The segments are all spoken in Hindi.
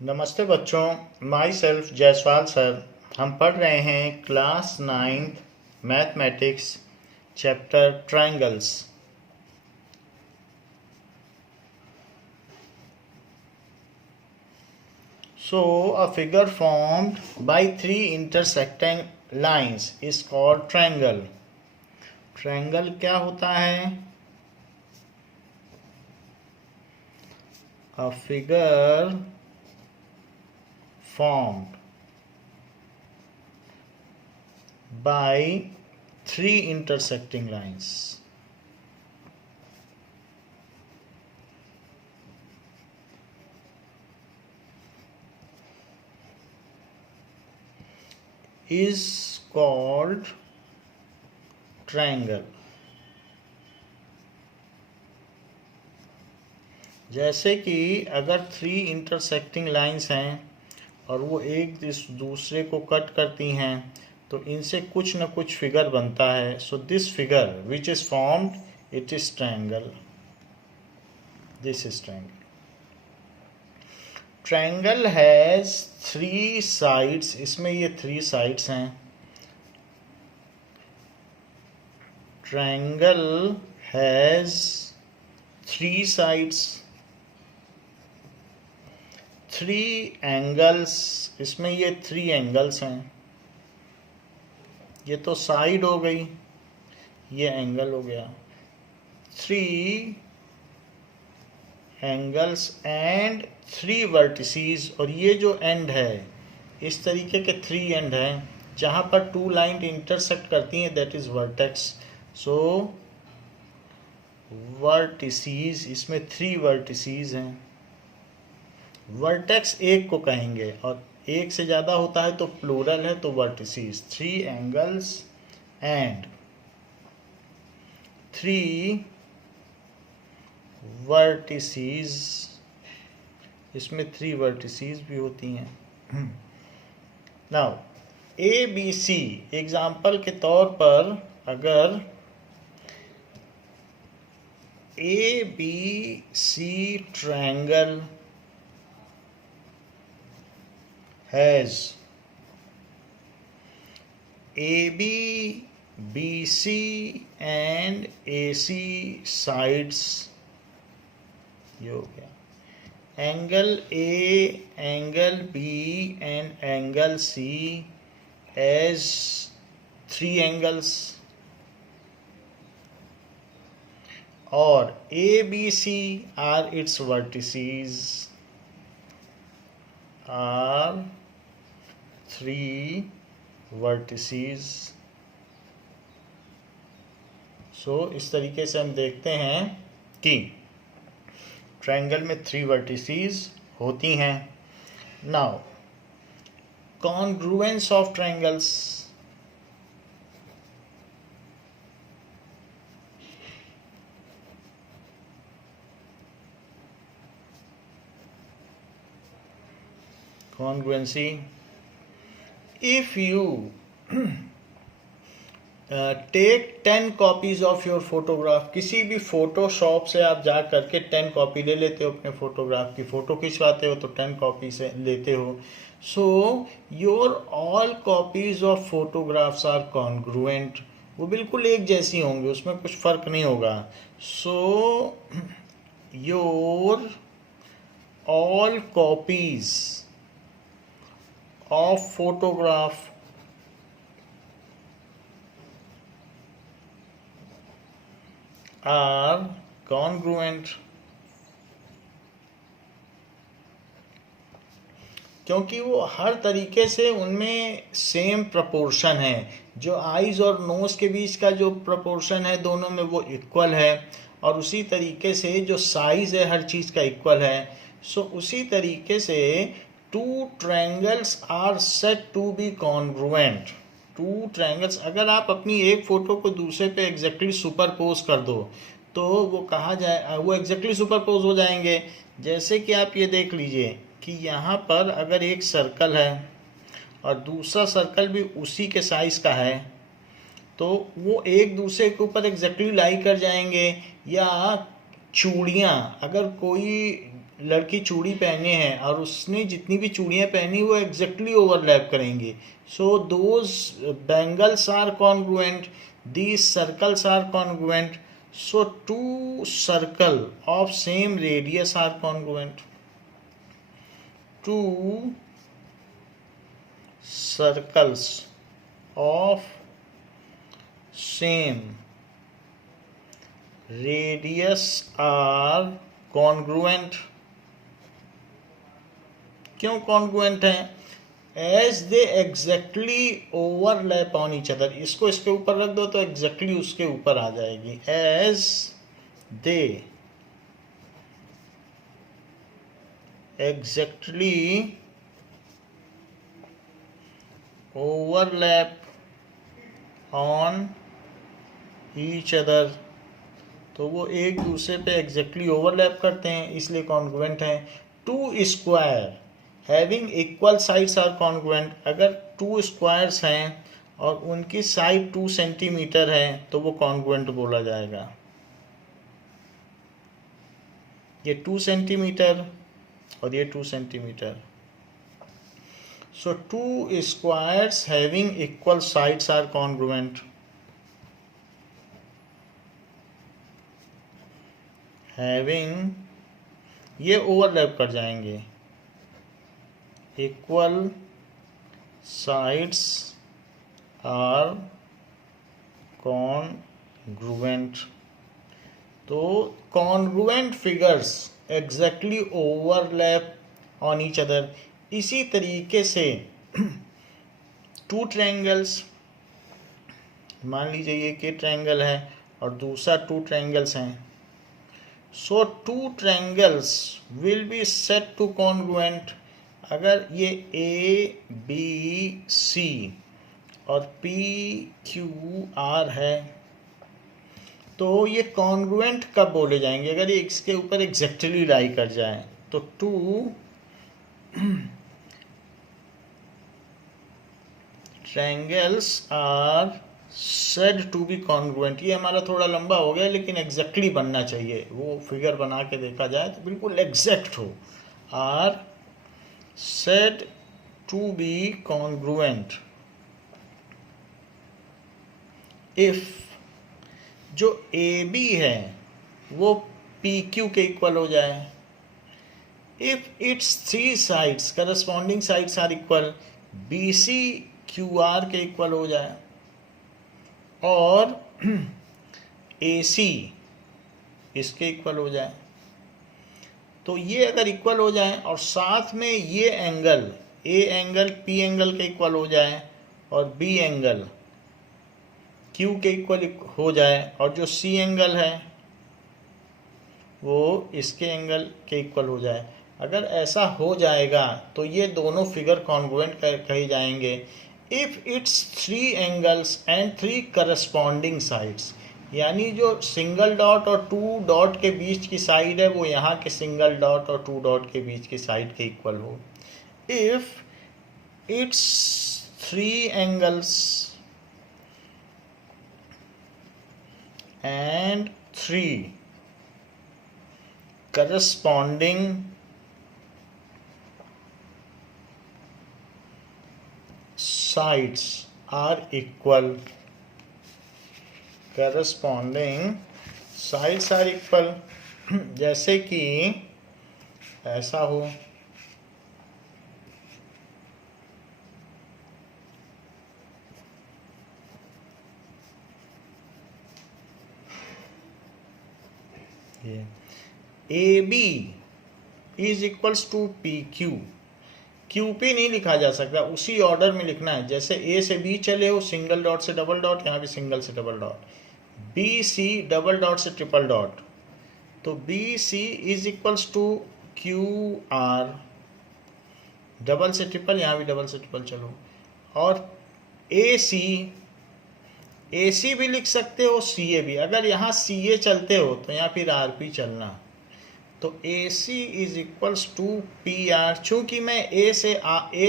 नमस्ते बच्चों, माई सेल्फ जायसवाल सर। हम पढ़ रहे हैं class 9th mathematics chapter triangles. So a figure formed by three intersecting lines is called triangle. Triangle क्या होता है? A figure formed by three intersecting lines is called triangle. जैसे कि अगर थ्री इंटरसेक्टिंग लाइंस हैं और वो एक इस दूसरे को कट करती हैं तो इनसे कुछ न कुछ फिगर बनता है. So this figure which is formed it is triangle. This is triangle. Triangle has three sides. इसमें ये थ्री साइड्स हैं. Triangle has three sides. Three angles. इसमें ये थ्री एंगल्स हैं. ये तो साइड हो गई, ये एंगल हो गया. Three angles and three vertices. और ये जो एंड है, इस तरीके के थ्री एंड हैं जहाँ पर टू लाइन इंटरसेक्ट करती हैं, that is vertex. So vertices, इसमें थ्री वर्टिसेस हैं. वर्टेक्स एक को कहेंगे और एक से ज़्यादा होता है तो प्लूरल है, तो vertices. Three angles and three vertices. इसमें थ्री वर्टिसेस भी होती हैं. Now A B C example के तौर पर, अगर A B C triangle has AB, BC and AC sides. ये हो गया. Angle A, angle B and angle C as three angles. और ABC are its vertices. are three vertices. सो इस तरीके से हम देखते हैं कि ट्रायंगल में थ्री वर्टिसेस होती हैं. Now congruence of triangles. congruency. If you take 10 copies of your photograph, किसी भी फोटोशॉप से आप जा करके 10 कॉपी ले लेते हो अपने फोटोग्राफ की. फ़ोटो खिंचवाते हो तो 10 कॉपी से लेते हो. So your all copies of photographs are congruent. वो बिल्कुल एक जैसी होंगी, उसमें कुछ फ़र्क नहीं होगा. सो your all copies of photograph are congruent. क्योंकि वो हर तरीके से उनमें सेम प्रपोर्शन है. जो आईज और नोज के बीच का जो प्रपोर्शन है दोनों में वो इक्वल है, और उसी तरीके से जो साइज है हर चीज़ का इक्वल है. सो उसी तरीके से two triangles are set to be congruent. Two triangles, अगर आप अपनी एक फ़ोटो को दूसरे पे एग्जैक्टली सुपरपोज कर दो तो वो कहा जाए, वो एग्जैक्टली सुपरपोज हो जाएंगे. जैसे कि आप ये देख लीजिए कि यहाँ पर अगर एक सर्कल है और दूसरा सर्कल भी उसी के साइज़ का है तो वो एक दूसरे के ऊपर एग्जैक्टली लाई कर जाएंगे. या चूड़ियाँ, अगर कोई लड़की चूड़ी पहने हैं और उसने जितनी भी चूड़ियाँ पहनी वो एग्जैक्टली ओवरलैप करेंगे. So those bangles are congruent, these circles are congruent. So two circle of same radius are congruent. Two circles of same radius are congruent. क्यों congruent हैं? As they exactly overlap on each other. इसको इसके ऊपर रख दो तो exactly उसके ऊपर आ जाएगी. As they exactly overlap on each other. तो वो एक दूसरे पे एग्जैक्टली ओवरलैप करते हैं, इसलिए कॉन्ग्रुएंट हैं. Two square having equal sides are congruent. अगर टू स्क्वायर्स हैं और उनकी साइड 2 सेंटीमीटर है तो वो कॉन्ग्रुएंट बोला जाएगा. ये 2 सेंटीमीटर और ये 2 centimetre. So two squares having equal sides are congruent. Having ये ओवरलैप कर जाएंगे. Equal sides are congruent. तो congruent figures exactly overlap on each other. इसी तरीके से टू ट्रायंगल्स, मान लीजिए ये कि ट्रायंगल है और दूसरा 2 ट्रायंगल्स हैं. सो 2 triangles will be set two congruent. अगर ये ए बी सी और पी क्यू आर है तो ये कॉन्ग्रुएंट कब बोले जाएंगे? अगर ये इसके ऊपर एग्जैक्टली लाई कर जाए. तो two triangles are said to be congruent. ये हमारा थोड़ा लंबा हो गया लेकिन एग्जैक्टली बनना चाहिए. वो फिगर बना के देखा जाए तो बिल्कुल एग्जैक्ट हो. Are said to be congruent if जो ए बी है वो पी क्यू के इक्वल हो जाए. If its 3 sides corresponding sides are equal, B C Q R के इक्वल हो जाए और ए सी इसके इक्वल हो जाए. तो ये अगर इक्वल हो जाए और साथ में ये angle A angle P angle के इक्वल हो जाए और बी एंगल क्यू के इक्वल हो जाए और जो सी एंगल है वो इसके एंगल के इक्वल हो जाए. अगर ऐसा हो जाएगा तो ये दोनों फिगर कॉन्ग्रुएंट कहे जाएंगे. If its 3 angles and 3 corresponding sides, यानी जो सिंगल डॉट और 2 डॉट के बीच की साइड है वो यहाँ के सिंगल डॉट और 2 डॉट के बीच की साइड के इक्वल हो. If its 3 angles and 3 corresponding sides are equal. Corresponding sides are equal. जैसे कि ऐसा हो, A B is equals to P Q. Q P नहीं लिखा जा सकता, उसी ऑर्डर में लिखना है. जैसे ए से बी चले हो सिंगल डॉट से डबल डॉट, यहाँ भी सिंगल से double dot. B C double dot से ट्रिपल डॉट, तो B C is equals to Q R. Double से ट्रिपल, यहाँ भी डबल से ट्रिपल चलो. और ए सी भी लिख सकते हो, सी ए भी. अगर यहाँ सी ए चलते हो तो यहाँ फिर आर पी चलना. तो A C is equals to P R. चूँकि मैं ए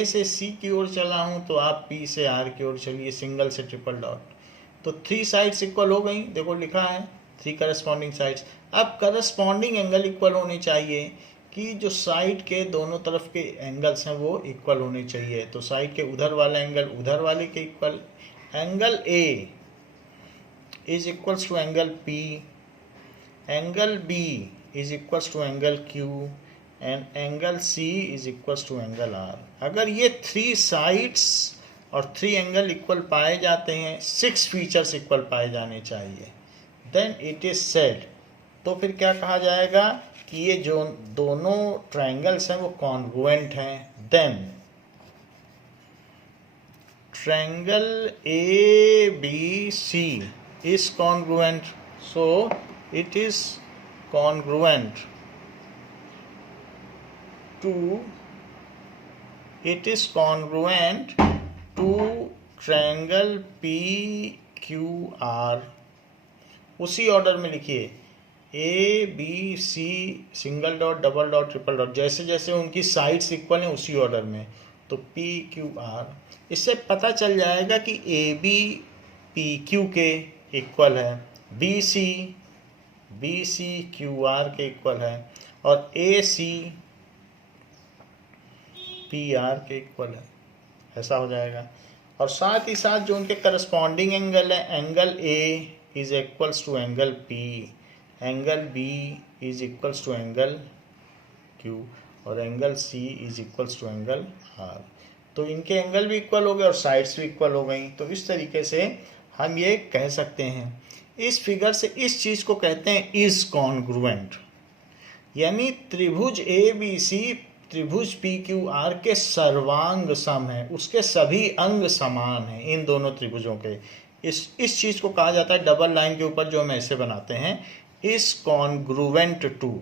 से सी की ओर चला हूँ तो आप पी से आर की ओर चलिए सिंगल से ट्रिपल डॉट. तो 3 साइड्स इक्वल हो गई. देखो लिखा है 3 करस्पॉन्डिंग साइड्स. अब करस्पॉन्डिंग एंगल इक्वल होने चाहिए. कि जो साइड के दोनों तरफ के एंगल्स हैं वो इक्वल होने चाहिए। तो साइड के उधर वाला एंगल उधर वाले के equal, angle A is equals to angle P, angle B is equals to angle Q and angle C is equals to angle R. अगर ये 3 साइड्स और 3 एंगल इक्वल पाए जाते हैं, 6 फीचर्स इक्वल पाए जाने चाहिए, देन इट इज सेड, तो फिर क्या कहा जाएगा कि ये जो दोनों ट्रायंगल्स हैं वो कॉन्ग्रुएंट हैं। Then triangle A B C is congruent, so it is congruent to triangle P Q R. उसी ऑर्डर में लिखिए, A B C single dot double dot triple dot, जैसे जैसे उनकी साइड्स इक्वल हैं उसी ऑर्डर में। तो पी क्यू आर, इससे पता चल जाएगा कि ए बी पी क्यू के इक्वल है, बी सी क्यू आर के इक्वल है, और ए सी पी आर के इक्वल है। ऐसा हो जाएगा। और साथ ही साथ जो उनके करस्पॉन्डिंग एंगल है, angle A is equals to angle P, angle B is equals to angle Q, और angle C is equals to angle R. तो इनके एंगल भी इक्वल हो गए और साइड्स भी इक्वल हो गई। तो इस तरीके से हम ये कह सकते हैं। इस फिगर से इस चीज़ को कहते हैं इज कॉन्ग्रुएंट, यानी त्रिभुज ए बी सी त्रिभुज पी क्यू आर के सर्वांग सम है, उसके सभी अंग समान हैं इन दोनों त्रिभुजों के। इस चीज़ को कहा जाता है, डबल लाइन के ऊपर जो हम ऐसे बनाते हैं, is congruent to.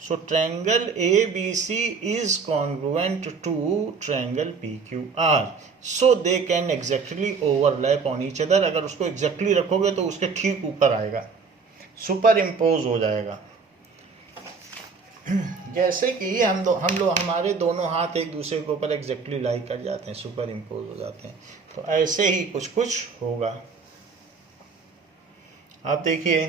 So triangle ABC is congruent to triangle PQR. So they can exactly overlap on each other. अगर उसको exactly रखोगे तो उसके ठीक ऊपर आएगा, सुपर इम्पोज हो जाएगा। जैसे कि हमारे दोनों हाथ एक दूसरे के ऊपर एग्जैक्टली लाई कर जाते हैं, सुपर इम्पोज हो जाते हैं। तो ऐसे ही कुछ होगा। आप देखिए,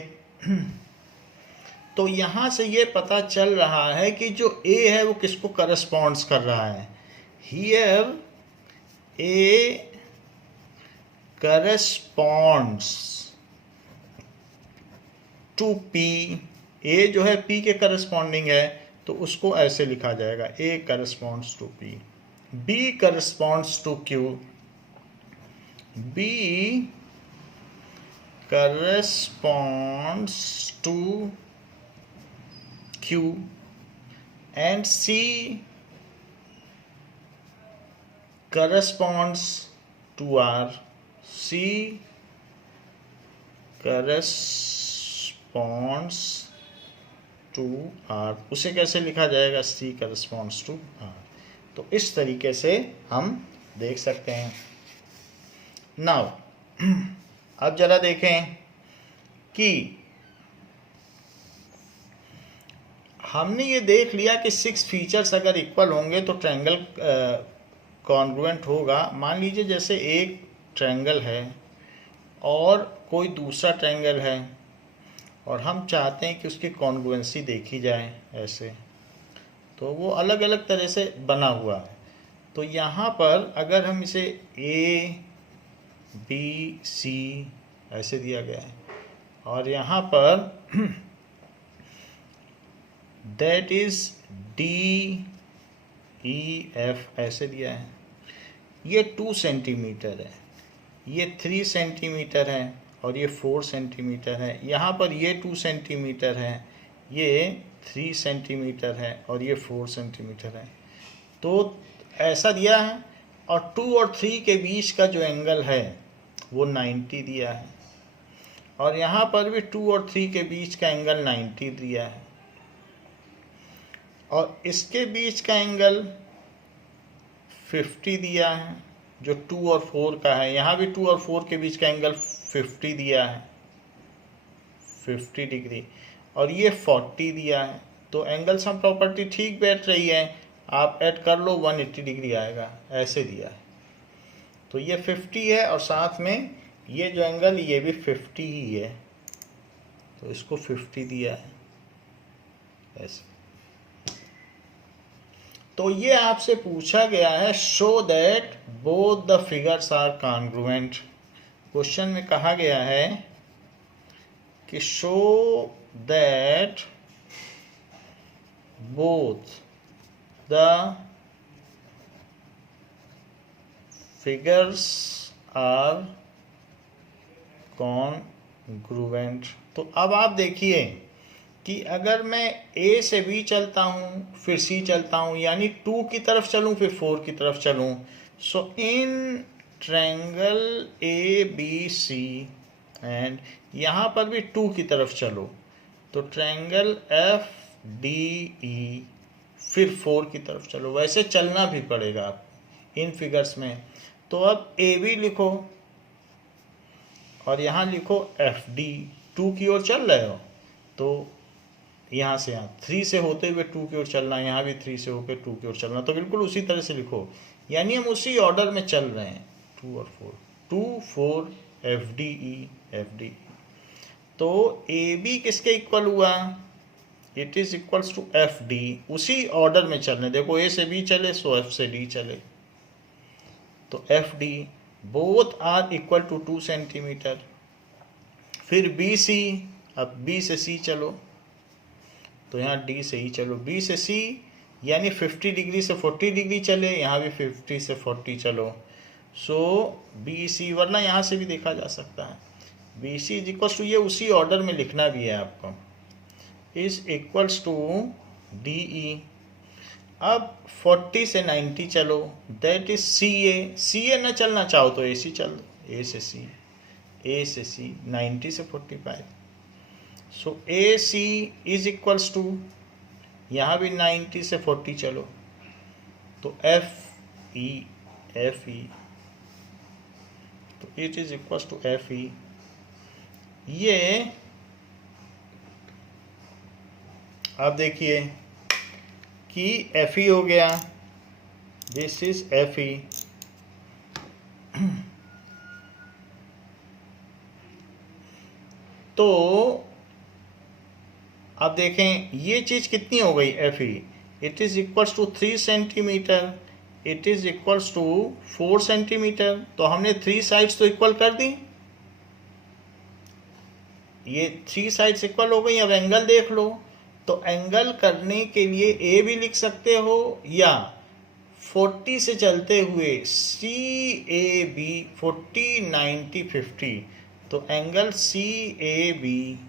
तो यहाँ से ये पता चल रहा है कि जो A है वो किसको करस्पॉन्ड्स कर रहा है। Here A corresponds to P, A जो है P के करस्पॉन्डिंग है, तो उसको ऐसे लिखा जाएगा, A corresponds to P, B corresponds to Q, B corresponds to Q, and C corresponds to R. C corresponds to R. उसे कैसे लिखा जाएगा, C corresponds to R। तो इस तरीके से हम देख सकते हैं। Now अब जरा देखें कि हमने ये देख लिया कि 6 फीचर्स अगर इक्वल होंगे तो ट्रायंगल कॉन्ग्रुएंट होगा। मान लीजिए जैसे एक ट्रायंगल है और कोई दूसरा ट्रायंगल है, और हम चाहते हैं कि उसकी कॉन्ग्रुएंसी देखी जाए ऐसे, तो वो अलग अलग तरह से बना हुआ है। तो यहाँ पर अगर हम इसे ए बी सी ऐसे दिया गया है, और यहाँ पर that is D E F ऐसे दिया है। ये 2 सेंटीमीटर है, ये 3 सेंटीमीटर है, और ये 4 सेंटीमीटर है। यहाँ पर ये 2 सेंटीमीटर है, ये 3 सेंटीमीटर है, और ये 4 सेंटीमीटर है। तो ऐसा दिया है, और 2 और 3 के बीच का जो एंगल है वो 90 दिया है, और यहाँ पर भी 2 और 3 के बीच का एंगल 90 दिया है, और इसके बीच का एंगल 50 दिया है जो 2 और 4 का है। यहाँ भी 2 और 4 के बीच का एंगल 50 दिया है, 50 डिग्री, और ये 40 दिया है। तो एंगल सम प्रॉपर्टी ठीक बैठ रही है, आप ऐड कर लो 180 डिग्री आएगा, ऐसे दिया है। तो ये 50 है, और साथ में ये जो एंगल ये भी 50 ही है, तो इसको 50 दिया है ऐसे। तो ये आपसे पूछा गया है show that both the figures are congruent. Question में कहा गया है कि show that both the figures are congruent. तो अब आप देखिए कि अगर मैं ए से बी चलता हूँ फिर सी चलता हूँ, यानी 2 की तरफ चलूँ फिर 4 की तरफ चलूँ, so in triangle A B C and यहाँ पर भी 2 की तरफ चलो तो ट्रायंगल एफ डी ई, फिर 4 की तरफ चलो। वैसे चलना भी पड़ेगा आपको इन फिगर्स में। तो अब ए बी लिखो और यहाँ लिखो एफ डी। 2 की ओर चल रहे हो तो यहाँ से यहाँ 3 से होते हुए 2 की ओर चलना, यहाँ भी 3 से होकर 2 की ओर चलना। तो बिल्कुल उसी तरह से लिखो, यानी हम उसी ऑर्डर में चल रहे हैं 2 और 4, 2 4 F D E F D. तो ए बी किसके इक्वल हुआ? It is equals to F D. उसी ऑर्डर में चलने, देखो ए से बी चले सो एफ से डी चले, तो F D both are equal to 2 centimetre. फिर बी सी, अब बी से सी चलो तो यहाँ डी से ही चलो, बी से सी यानी 50 डिग्री से 40 डिग्री चले, यहाँ भी 50 से 40 चलो। सो बी सी, वरना यहाँ से भी देखा जा सकता है, B C is equals to, ये उसी ऑर्डर में लिखना भी है आपको, is equals to D E. अब 40 से 90 चलो, दैट इज सी ए। सी ए न चलना चाहो तो ए सी चल दो, ए से सी, ए से सी 90 से 45। सो ए सी इज इक्वल्स टू, यहाँ भी 90 से 40 चलो तो एफ ई, एफ ई, तो it is equals to F E. ये अब देखिए कि एफ ई हो गया, दिस इज एफ ई। तो अब देखें ये चीज़ कितनी हो गई F E, it is equals to 3 centimetre, it is equals to 4 centimetre. तो हमने 3 साइड्स तो इक्वल कर दी, ये 3 साइड्स इक्वल हो गई। अब एंगल देख लो, तो एंगल करने के लिए ए भी लिख सकते हो या 40 से चलते हुए सी ए बी, 40 90 50, तो एंगल सी ए बी,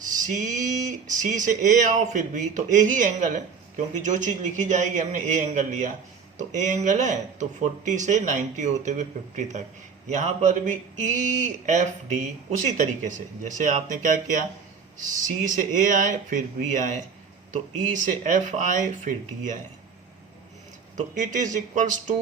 सी से ए आओ फिर बी, तो ए ही एंगल है, क्योंकि जो चीज़ लिखी जाएगी हमने ए एंगल लिया, तो ए एंगल है, तो 40 से 90 होते हुए 50 तक। यहाँ पर भी ई एफ डी उसी तरीके से, जैसे आपने क्या किया, सी से ए आए फिर बी आए, तो ई से एफ आए फिर डी आए, तो it is equals to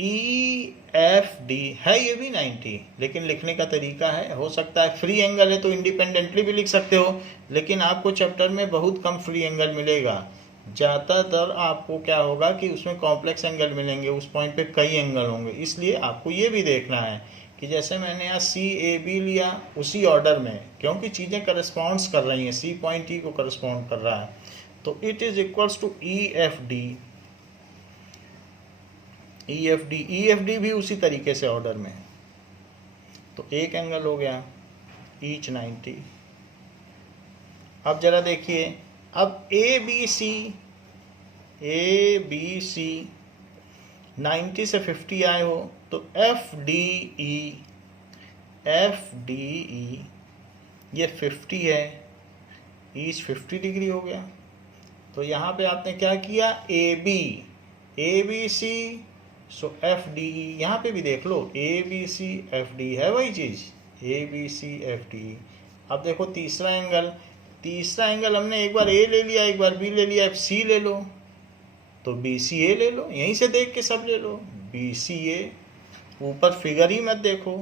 E F D. है ये भी 90, लेकिन लिखने का तरीका है, हो सकता है फ्री एंगल है तो इंडिपेंडेंटली भी लिख सकते हो, लेकिन आपको चैप्टर में बहुत कम फ्री एंगल मिलेगा। ज़्यादातर आपको क्या होगा कि उसमें कॉम्प्लेक्स एंगल मिलेंगे, उस पॉइंट पे कई एंगल होंगे। इसलिए आपको ये भी देखना है कि जैसे मैंने यहाँ सी ए बी लिया उसी ऑर्डर में, क्योंकि चीज़ें करस्पॉन्ड्स कर रही हैं, सी पॉइंट ई को करस्पॉन्ड कर रहा है, तो it is equals to E F D. E F D भी उसी तरीके से ऑर्डर में, तो एक एंगल हो गया ईच 90। अब जरा देखिए, अब ए बी सी 90 से 50 आए हो, तो एफ डी ई ये 50 है, ईच 50 डिग्री हो गया। तो यहाँ पे आपने क्या किया, A B C, so F D E. यहाँ पे भी देख लो A B C F D है वही चीज़, A B C F D. अब देखो तीसरा एंगल हमने एक बार ए ले लिया, एक बार बी ले लिया, एफ सी ले लो, तो बी सी ए ले लो, यहीं से देख के सब ले लो, बी सी ए। ऊपर फिगर ही मत देखो,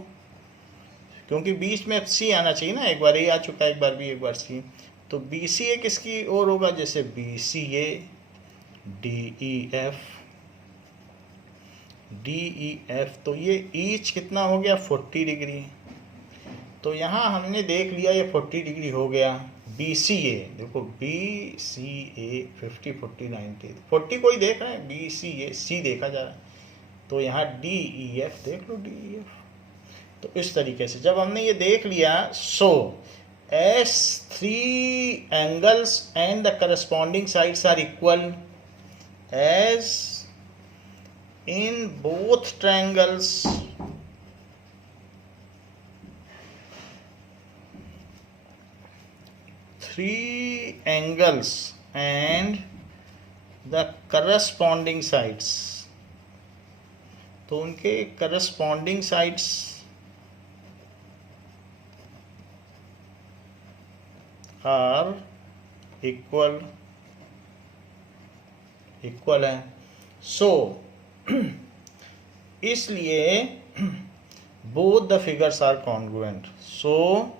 क्योंकि बीच में एफ सी आना चाहिए ना, एक बार ए आ चुका है, एक बार बी, एक बार सी, तो बी सी ए किसकी ओर होगा, जैसे B C A D E F, तो ये ईच कितना हो गया 40 डिग्री। तो यहाँ हमने देख लिया ये 40 डिग्री हो गया। BCA देखो, BCA 50 40 90, 40 कोई देख रहा है, BCA C देखा जा रहा है, तो यहाँ DEF देख लो, DEF। तो इस तरीके से जब हमने ये देख लिया, सो as 3 angles and the corresponding sides are equal, as in both triangles three angles and the corresponding sides, तो उनके corresponding sides are equal है। सो इसलिए both the figures are congruent, so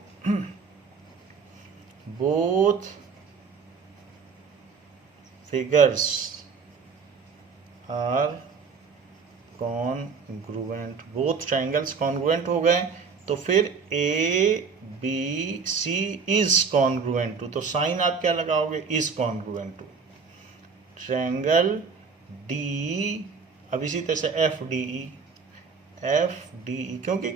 both figures are congruent, both triangles congruent हो गए। तो फिर ABC is congruent to, तो साइन आप क्या लगाओगे, is congruent to triangle DE। अब इसी तरह से FDE, क्योंकि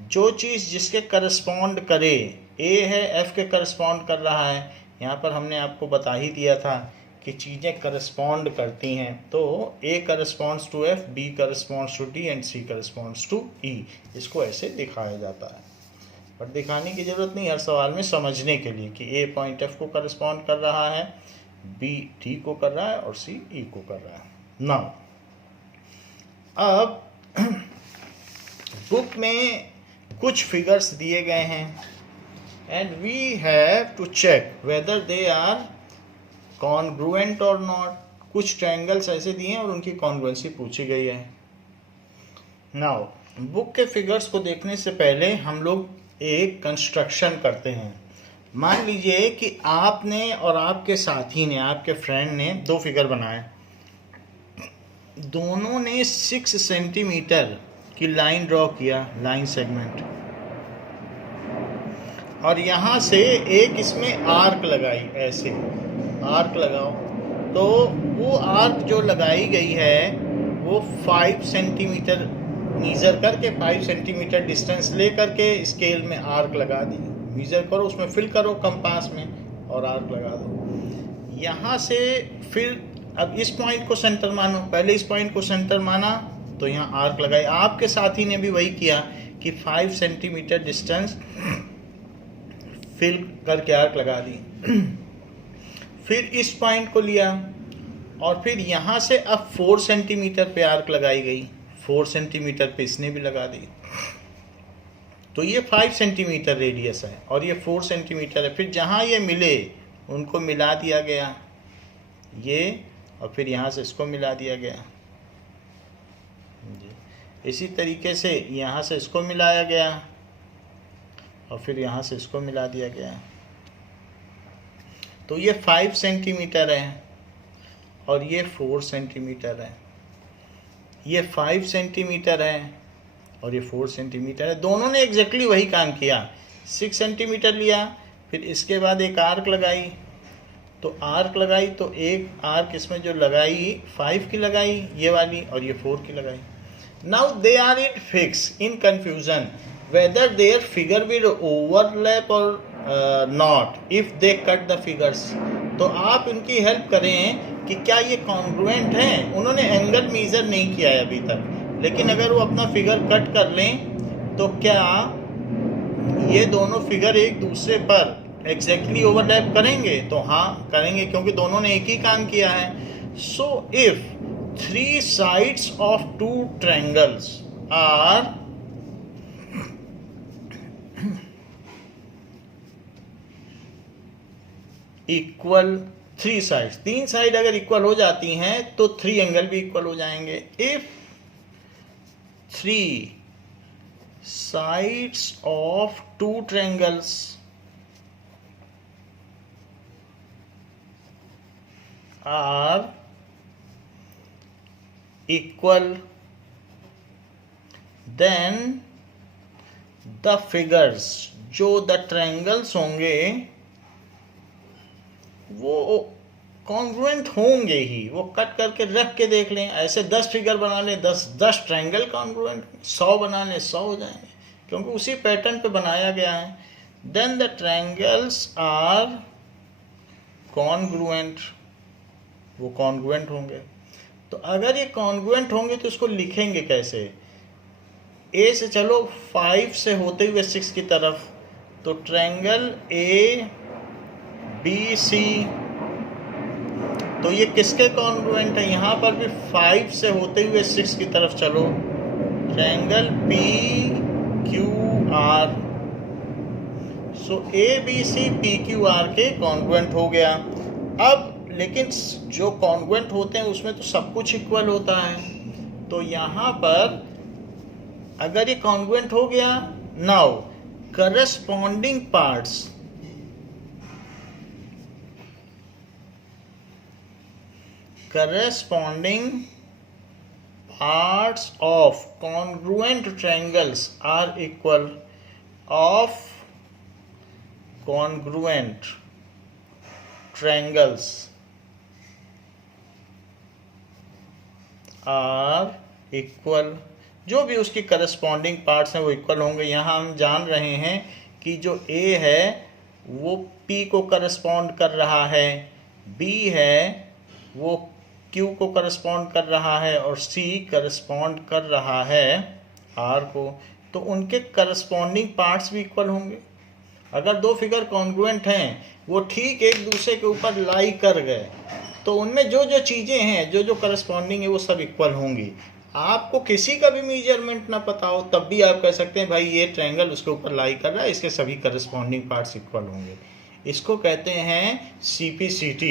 जो चीज़ जिसके करस्पॉन्ड करे, A है F के करस्पॉन्ड कर रहा है, यहाँ पर हमने आपको बता ही दिया था कि चीज़ें करस्पॉन्ड करती हैं, तो A corresponds to F, B corresponds to D and C corresponds to E। इसको ऐसे दिखाया जाता है, पर दिखाने की ज़रूरत नहीं, हर सवाल में समझने के लिए कि A पॉइंट F को करस्पॉन्ड कर रहा है, B D को कर रहा है और C E को कर रहा है। नाउ अब बुक में कुछ फिगर्स दिए गए हैं and we have to check whether they are congruent और नॉट। कुछ ट्रायंगल्स ऐसे दिए हैं और उनकी कॉन्ग्रुएंसी पूछी गई है। नाउ बुक के फिगर्स को देखने से पहले हम लोग एक कंस्ट्रक्शन करते हैं। मान लीजिए कि आपने और आपके साथी ने, आपके फ्रेंड ने दो फिगर बनाए, दोनों ने 6 सेंटीमीटर की लाइन ड्रॉ किया, लाइन सेगमेंट, और यहाँ से एक इसमें आर्क लगाई, ऐसे आर्क लगाओ, तो वो आर्क जो लगाई गई है वो 5 सेंटीमीटर मीज़र करके, 5 सेंटीमीटर डिस्टेंस ले करके स्केल में आर्क लगा दी। मीज़र करो, उसमें फिल करो कंपास में और आर्क लगा दो। यहाँ से फिर अब इस पॉइंट को सेंटर मानो, पहले इस पॉइंट को सेंटर माना तो यहाँ आर्क लगाई। आपके साथी ने भी वही किया कि 5 सेंटीमीटर डिस्टेंस फिल करके आर्क लगा दी। फिर इस पॉइंट को लिया और फिर यहाँ से अब 4 सेंटीमीटर पे आर्क लगाई गई, 4 सेंटीमीटर पे इसने भी लगा दी, तो ये 5 सेंटीमीटर रेडियस है और ये 4 सेंटीमीटर है। फिर जहाँ ये मिले उनको मिला दिया गया, ये, और फिर यहाँ से इसको मिला दिया गया। इसी तरीके से यहाँ से इसको मिलाया गया और फिर यहाँ से इसको मिला दिया गया। तो ये 5 सेंटीमीटर है और ये 4 सेंटीमीटर है। ये 5 सेंटीमीटर है और ये 4 सेंटीमीटर है। दोनों ने एग्जैक्टली वही काम किया। 6 सेंटीमीटर लिया, फिर इसके बाद एक आर्क लगाई, तो आर्क लगाई तो एक आर्क इसमें जो लगाई 5 की लगाई ये वाली, और ये 4 की लगाई। Now they are it fix in confusion whether their figure will overlap or not if they cut the figures। तो आप इनकी हेल्प करें कि क्या ये कॉन्ग्रुएंट है। उन्होंने एंगल मीजर नहीं किया है अभी तक, लेकिन अगर वो अपना फिगर कट कर लें तो क्या ये दोनों फिगर एक दूसरे पर एग्जैक्टली ओवरलैप करेंगे? तो हाँ करेंगे, क्योंकि दोनों ने एक ही काम किया है। So if 3 sides of 2 triangles are equal, 3 sides, 3 side अगर इक्वल हो जाती हैं तो 3 एंगल भी इक्वल हो जाएंगे। If 3 sides of 2 triangles are equal, then the figures जो द ट्रायंगल्स होंगे वो कॉन्ग्रुएंट होंगे ही। वो कट करके रख के देख लें, ऐसे 10 फिगर बना लें, 10 ट्रायंगल कॉन्ग्रुएंट, 100 बना लें, 100 हो जाएंगे, क्योंकि उसी पैटर्न पे बनाया गया है। Then the triangles are congruent, वो कॉन्ग्रुएंट होंगे। तो अगर ये कॉन्ग्रुएंट होंगे तो इसको लिखेंगे कैसे? ए से चलो 5 से होते हुए 6 की तरफ, तो ट्रायंगल ए बी सी, तो ये किसके कॉन्ग्रुएंट है? यहाँ पर भी 5 से होते हुए 6 की तरफ चलो, triangle P Q R, so A B C P Q R के कॉन्ग्रुएंट हो गया। अब लेकिन जो कॉन्ग्रुएंट होते हैं उसमें तो सब कुछ इक्वल होता है, तो यहाँ पर अगर ये कॉन्ग्रुएंट हो गया, now corresponding parts, corresponding parts of congruent triangles are equal of congruent triangles are equal, जो भी उसकी करस्पॉन्डिंग पार्ट्स हैं वो इक्वल होंगे। यहाँ हम जान रहे हैं कि जो A है वो P को करस्पॉन्ड कर रहा है, B है वो Q को करस्पॉन्ड कर रहा है, और C करस्पॉन्ड कर रहा है R को, तो उनके करस्पॉन्डिंग पार्ट्स भी इक्वल होंगे। अगर दो फिगर कॉन्ग्रुएंट हैं, वो ठीक एक दूसरे के ऊपर लाई कर गए, तो उनमें जो जो चीज़ें हैं, जो जो करस्पॉन्डिंग है, वो सब इक्वल होंगी। आपको किसी का भी मेजरमेंट ना पता हो तब भी आप कह सकते हैं भाई ये ट्रायंगल उसके ऊपर लाई कर रहा है, इसके सभी करस्पॉन्डिंग पार्ट्स इक्वल होंगे। इसको कहते हैं CPCT,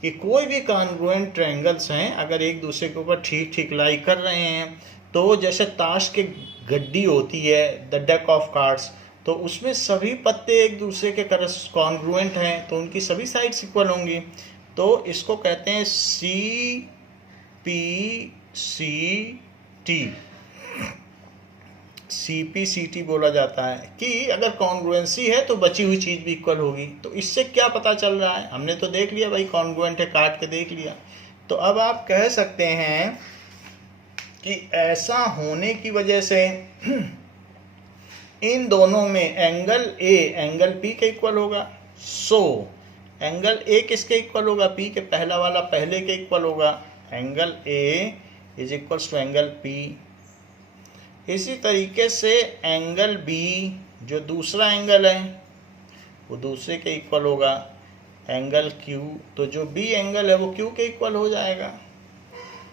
कि कोई भी कॉन्ग्रुएंट ट्रायंगल्स हैं अगर एक दूसरे के ऊपर ठीक ठीक लाई कर रहे हैं, तो जैसे ताश के गड्डी होती है, द डेक ऑफ कार्ड्स, तो उसमें सभी पत्ते एक दूसरे के कॉन्ग्रुएंट हैं, तो उनकी सभी साइड्स इक्वल होंगी। तो इसको कहते हैं CPCT बोला जाता है कि अगर कॉन्ग्रुएंसी है तो बची हुई चीज़ भी इक्वल होगी। तो इससे क्या पता चल रहा है? हमने तो देख लिया भाई कॉन्ग्रुएंट है, काट के देख लिया। तो अब आप कह सकते हैं कि ऐसा होने की वजह से इन दोनों में एंगल A एंगल P के इक्वल होगा। सो एंगल A किसके इक्वल होगा? P के, पहला वाला पहले के इक्वल होगा। Angle A is equals to angle P। इसी तरीके से एंगल B जो दूसरा एंगल है वो दूसरे के इक्वल होगा। एंगल Q, तो जो B एंगल है वो Q के इक्वल हो जाएगा,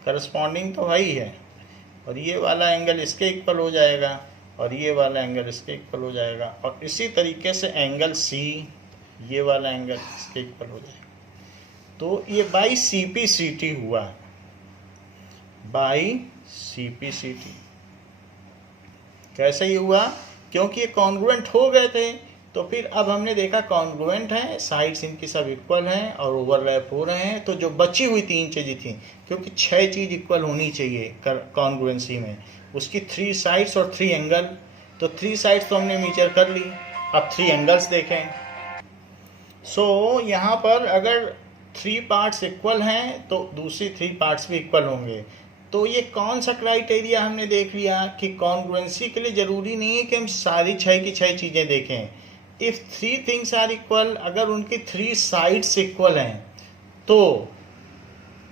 करस्पॉन्डिंग तो वही है। और ये वाला एंगल इसके इक्वल हो जाएगा, और ये वाला एंगल इसके इक्वल हो जाएगा। और इसी तरीके से एंगल C, ये वाला एंगल इसके इक्वल हो जाएगा। तो ये बाई CPCT हुआ, बाई CPCT। कैसे ही हुआ? क्योंकि ये कॉन्ग्रुएंट हो गए थे, तो फिर अब हमने देखा कॉन्ग्रुएंट हैं, साइड्स इनकी सब इक्वल हैं और ओवरलैप हो रहे हैं। तो जो बची हुई 3 चीज़ें थी, क्योंकि 6 चीज़ इक्वल होनी चाहिए कॉन्ग्रुएंसी में, उसकी 3 साइड्स और 3 एंगल, तो 3 साइड्स तो हमने मेजर कर ली, अब 3 एंगल्स देखें। सो यहाँ पर अगर 3 पार्ट्स इक्वल हैं तो दूसरी 3 पार्ट्स भी इक्वल होंगे। तो ये कौन सा क्राइटेरिया हमने देख लिया कि कॉन्ग्रुएंसी के लिए ज़रूरी नहीं है कि हम सारी 6 की 6 चीज़ें देखें। इफ़ 3 थिंग्स आर इक्वल, अगर उनकी 3 साइड्स इक्वल हैं तो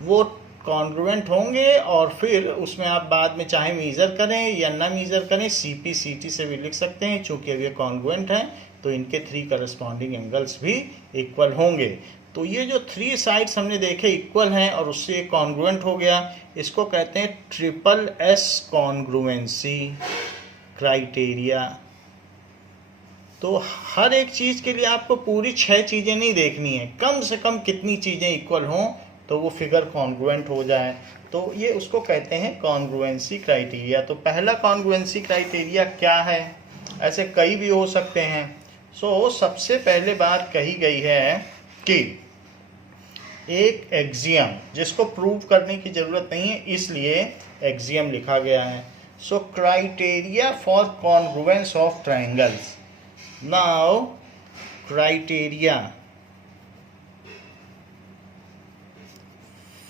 वो कॉन्ग्रुएंट होंगे, और फिर उसमें आप बाद में चाहे मेज़र करें या ना मेज़र करें, CPCT से भी लिख सकते हैं। चूँकि अब ये कॉन्ग्रुएंट हैं तो इनके 3 करस्पॉन्डिंग एंगल्स भी इक्वल होंगे। तो ये जो 3 साइड्स हमने देखे इक्वल हैं और उससे कॉन्ग्रुएंट हो गया, इसको कहते हैं SSS कॉन्ग्रुएंसी क्राइटेरिया। तो हर एक चीज़ के लिए आपको पूरी 6 चीज़ें नहीं देखनी है, कम से कम कितनी चीज़ें इक्वल हों तो वो फिगर कॉन्ग्रुएंट हो जाए, तो ये उसको कहते हैं कॉन्ग्रुएंसी क्राइटेरिया। तो पहला कॉन्ग्रुएंसी क्राइटेरिया क्या है? ऐसे कई भी हो सकते हैं। सो सबसे पहले बात कही गई है कि एक एक्सियम, जिसको प्रूव करने की ज़रूरत नहीं है इसलिए एक्सियम लिखा गया है। So criteria for congruence of triangles, Now, criteria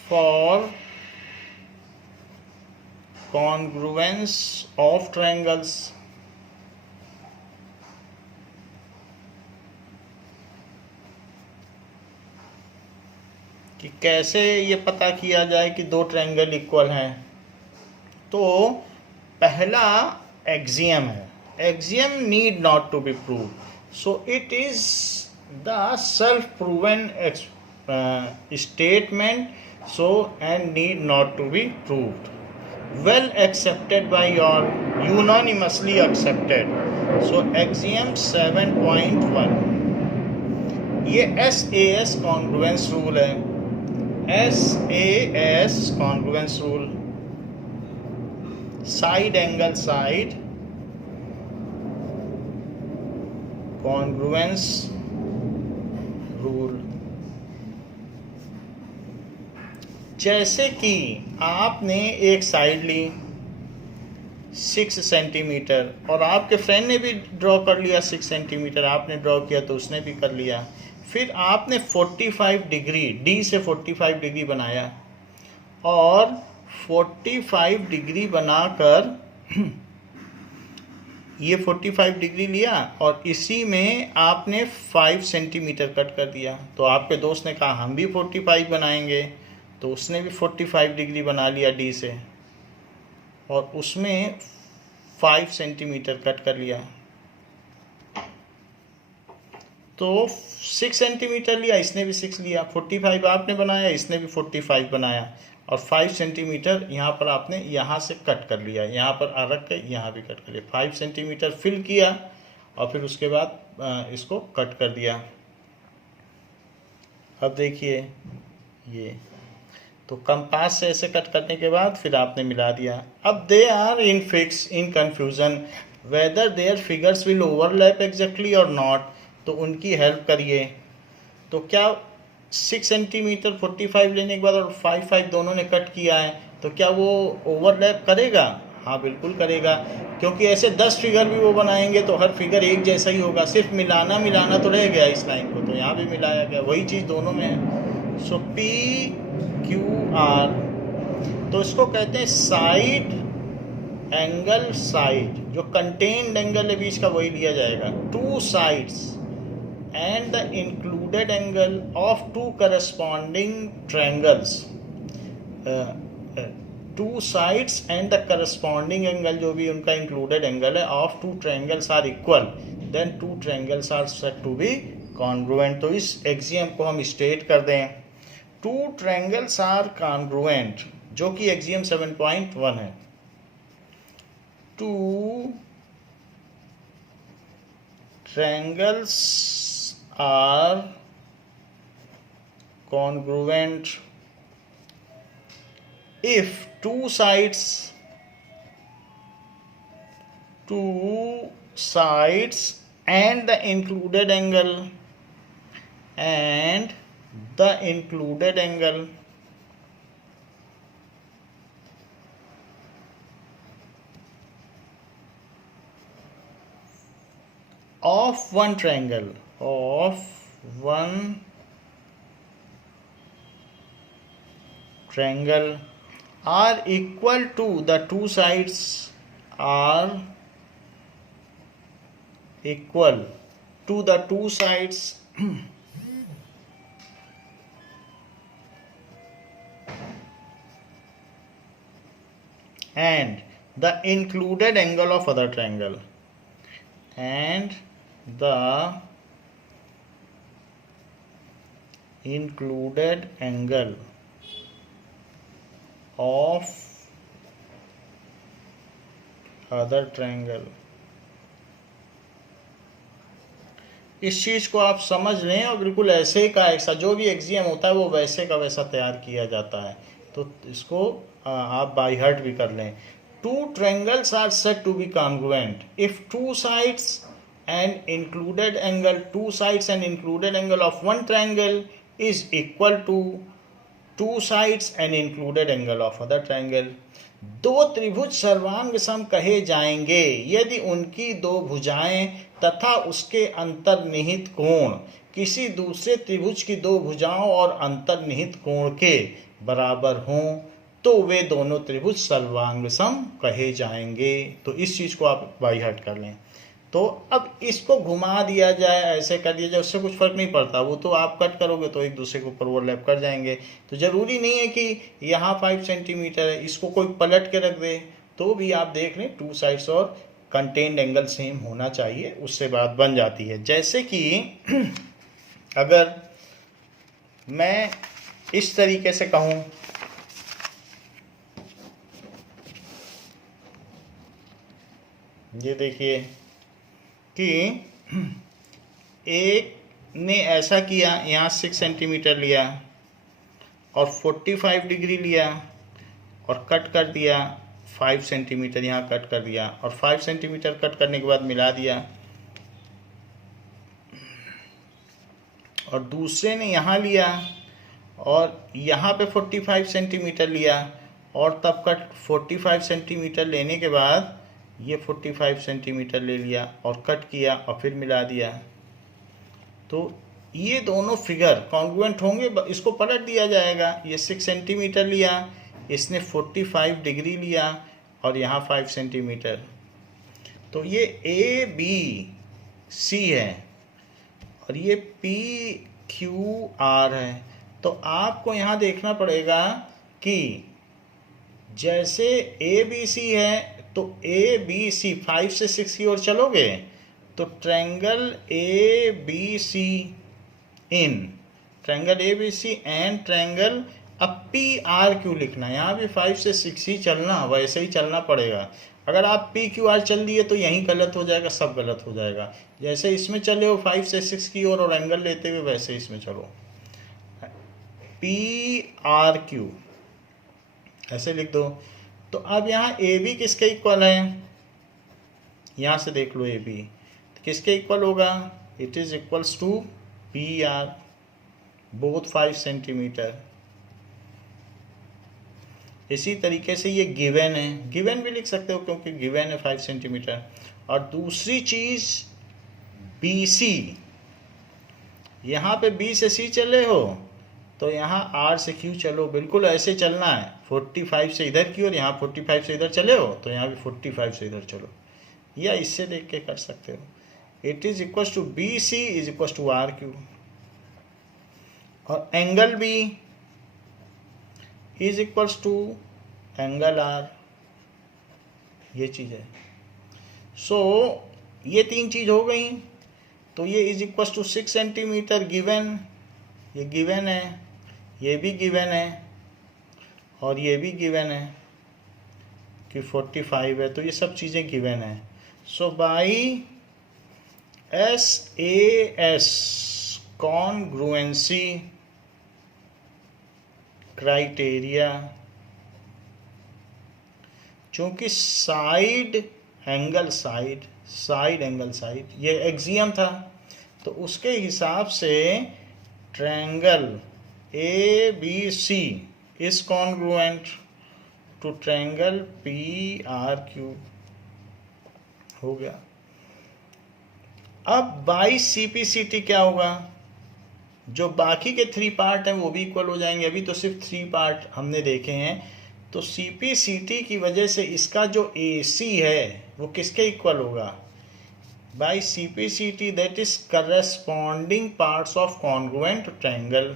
for congruence of triangles. कि कैसे ये पता किया जाए कि दो ट्रायंगल इक्वल हैं। तो पहला एक्सियम है, axiom need not to be prove, so it is the self proven statement, so and need not to be proved, well accepted by all, unanimously accepted. So axiom 7.1 ये SAS congruence rule है, SAS congruence rule, side angle side congruence rule। जैसे कि आपने एक साइड ली 6 सेंटीमीटर और आपके फ्रेंड ने भी ड्रॉ कर लिया 6 सेंटीमीटर, आपने ड्रॉ किया तो उसने भी कर लिया, फिर आपने 45 डिग्री डी से 45 डिग्री बनाया और 45 डिग्री बनाकर ये 45 डिग्री लिया और इसी में आपने 5 सेंटीमीटर कट कर दिया। तो आपके दोस्त ने कहा हम भी 45 बनाएंगे, तो उसने भी 45 डिग्री बना लिया डी से और उसमें 5 सेंटीमीटर कट कर लिया। तो 6 सेंटीमीटर लिया, इसने भी 6 लिया, 45 आपने बनाया, इसने भी 45 बनाया और 5 सेंटीमीटर यहाँ पर आपने यहाँ से कट कर लिया, यहाँ पर रख के यहाँ भी कट कर लिया, 5 सेंटीमीटर फिल किया और फिर उसके बाद इसको कट कर दिया। अब देखिए ये तो कंपास से ऐसे कट करने के बाद फिर आपने मिला दिया। अब they are in fix in confusion whether their figures will overlap exactly और नॉट, तो उनकी हेल्प करिए। तो क्या 6 सेंटीमीटर 45 लेने के बाद और 5 दोनों ने कट किया है तो क्या वो ओवरलैप करेगा? हाँ बिल्कुल करेगा, क्योंकि ऐसे 10 फिगर भी वो बनाएंगे तो हर फिगर एक जैसा ही होगा, सिर्फ मिलाना तो रह गया इस लाइन को, तो यहाँ भी मिलाया गया, वही चीज़ दोनों में है। सो PQR, तो इसको कहते हैं साइड एंगल साइड, जो कंटेन्ड एंगल है बीच का वही लिया जाएगा, 2 sides and the included angle of 2 corresponding triangles, 2 sides and the corresponding angle जो भी उनका इंक्लूडेड एंगल है of 2 triangles are equal, then 2 triangles are said to be congruent. तो इस एक्सियम को हम स्टेट कर दें, 2 ट्रायंगल्स आर कॉन्ग्रुएंट, जो कि एक्सियम 7.1 है। 2 triangles are congruent if two sides and the included angle of one triangle are equal to the 2 sides are equal to the 2 sides and the included angle of other triangle, and the included angle of other triangle। इस चीज़ को आप समझ लें और बिल्कुल ऐसे का ऐसा जो भी एक्सियम होता है वो वैसे का वैसा तैयार किया जाता है, तो इसको आप बाय हार्ट भी कर लें। 2 triangles are said to be congruent if 2 sides and included angle of one triangle is equal to to sides and included angle of other triangle. दो त्रिभुज सर्वांग सम कहे जाएंगे यदि उनकी दो भुजाएं तथा उसके अंतर्निहित कोण किसी दूसरे त्रिभुज की दो भुजाओं और अंतर्निहित कोण के बराबर हों तो वे दोनों त्रिभुज सर्वांग सम कहे जाएंगे। तो इस चीज को आप बाई हार्ट कर लें। तो अब इसको घुमा दिया जाए, ऐसे कर दिया जाए, उससे कुछ फर्क नहीं पड़ता, वो तो आप कट करोगे तो एक दूसरे के ऊपर ओवरलैप कर जाएंगे। तो जरूरी नहीं है कि यहाँ 5 सेंटीमीटर है, इसको कोई पलट के रख दे तो भी आप देख लें टू साइड्स और कंटेन्ड एंगल सेम होना चाहिए, उससे बात बन जाती है। जैसे कि अगर मैं इस तरीके से कहूँ ये देखिए कि एक ने ऐसा किया, यहाँ 6 सेंटीमीटर लिया और 45 डिग्री लिया और कट कर दिया 5 सेंटीमीटर, यहाँ कट कर दिया और 5 सेंटीमीटर कट करने के बाद मिला दिया। और दूसरे ने यहाँ लिया और यहाँ पे 45 सेंटीमीटर लिया और तब कट 45 सेंटीमीटर लेने के बाद ये 45 सेंटीमीटर ले लिया और कट किया और फिर मिला दिया। तो ये दोनों फिगर कॉन्ग्रुएंट होंगे, इसको पलट दिया जाएगा। ये 6 सेंटीमीटर लिया, इसने 45 डिग्री लिया और यहाँ 5 सेंटीमीटर, तो ये ए बी सी है और ये पी क्यू आर है। तो आपको यहाँ देखना पड़ेगा कि जैसे ए बी सी है तो ए बी सी 5 से 6 की ओर चलोगे तो triangle A B C in triangle A B C and triangle, अब पी आर क्यू लिखना, यहाँ भी 5 से 6 ही चलना, वैसे ही चलना पड़ेगा। अगर आप पी क्यू आर चल दिए तो यहीं गलत हो जाएगा, सब गलत हो जाएगा। जैसे इसमें चले हो 5 से 6 की ओर और एंगल लेते हुए, वैसे इसमें चलो पी आर क्यू ऐसे लिख दो। तो अब यहाँ ए बी किसके इक्वल है, यहाँ से देख लो ए बी किसके इक्वल होगा, it is equals to P R, both 5 centimetre. इसी तरीके से ये गिवन है, गिवन भी लिख सकते हो क्योंकि गिवन है 5 सेंटीमीटर। और दूसरी चीज बी सी, यहाँ पे बी से सी चले हो तो यहाँ आर से क्यू चलो, बिल्कुल ऐसे चलना है। 45 से इधर की और यहाँ 45 से इधर चले हो तो यहाँ भी 45 से इधर चलो, या इससे देख के कर सकते हो। It is equal to B C is equal to R Q और angle B is equal to angle R, ये चीज है। सो ये तीन चीज हो गई। तो ये is equal to 6 centimetre given, ये गिवन है, ये भी गिवन है और ये भी गिवन है कि 45 है, तो ये सब चीज़ें गिवन है। So by SAS congruency criteria, चूंकि साइड एंगल साइड ये एक्सियम था तो उसके हिसाब से triangle A B C is congruent to triangle P R Q हो गया। अब by C P C T क्या होगा, जो बाकी के 3 पार्ट हैं वो भी इक्वल हो जाएंगे। अभी तो सिर्फ 3 पार्ट हमने देखे हैं, तो सी पी सी टी की वजह से इसका जो ए सी है वो किसके इक्वल होगा, by C P C T that is corresponding parts of congruent triangle,